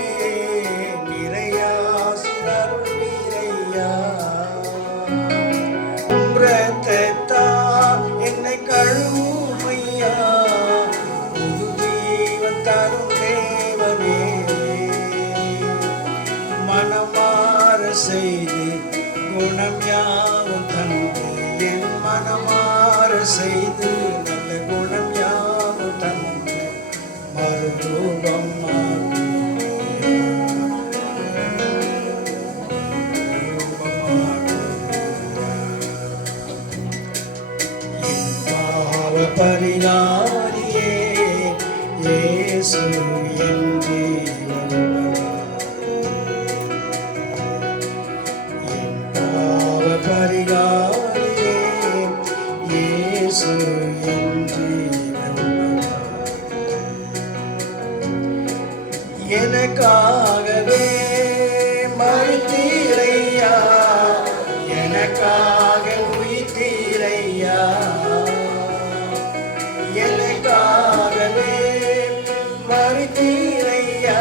நிறையாசிரருள் வீரையா. உம்ரத்தத்தால் என்னை கழுவுமையா, புது ஜீவன் தரும் தேவனே. மனமாற செய்து குணம் யாவும் தந்து, என் மனமாற செய்து நல்ல குணம் யாவும் தந்து மறுரூபம் பரிகாரியே இயேசு என் ஜீவன் உபகாரி. என் பாவ பரிகாரியே இயேசு என் ஜீவன் உபகாரி. எனக்காகவே மரித்தீரையா, எனக்காக உயிர்த்தீரையா. எனக்காகவே மரித்தீரையா,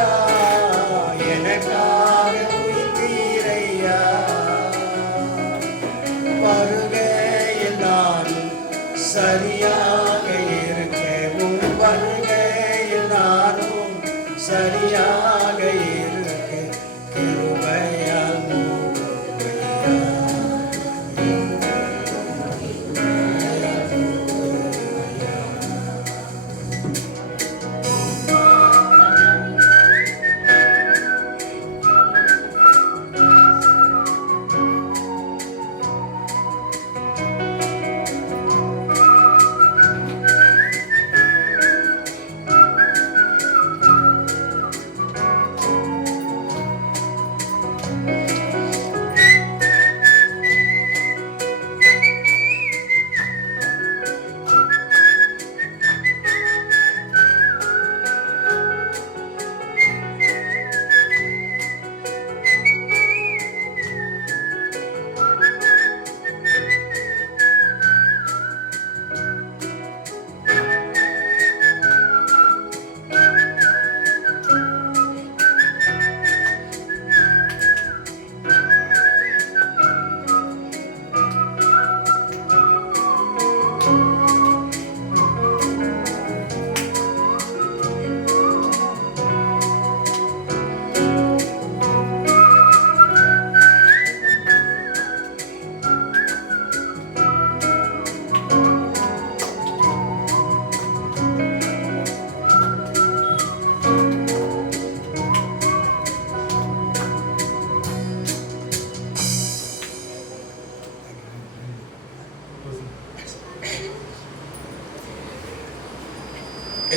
எனக்காக உயிர்த்தீரையா. வருகையில் நானும் சரியாக இருக்க, உன் வருகையில் நானும் சரியாக இருக்க கிருபையால் மூடுவையா.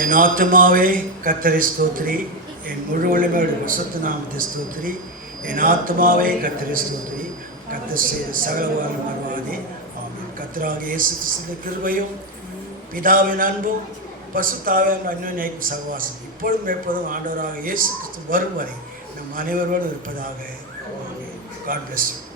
என் ஆத்மாவே கர்த்தரை ஸ்தோத்திரி, என் முழு வலிமையோடு பரிசுத்த நாமத்தை ஸ்தோத்திரி. என் ஆத்மாவே கர்த்தரை ஸ்தோத்திரி, கர்த்தர் செய்த சகல உபகாரங்களும் மறவாதே. ஆமென். கர்த்தராகிய இயேசு கிறிஸ்துவின் கிருபையும் பிதாவின் அன்பும் பசுத்தாவின் அன்யோன்யம் சகவாசம் இப்பொழுதும் எப்போதும் ஆண்டவராக இயேசு கிறிஸ்து வரும் வரை நம் அனைவரோடு இருப்பதாக. God bless you.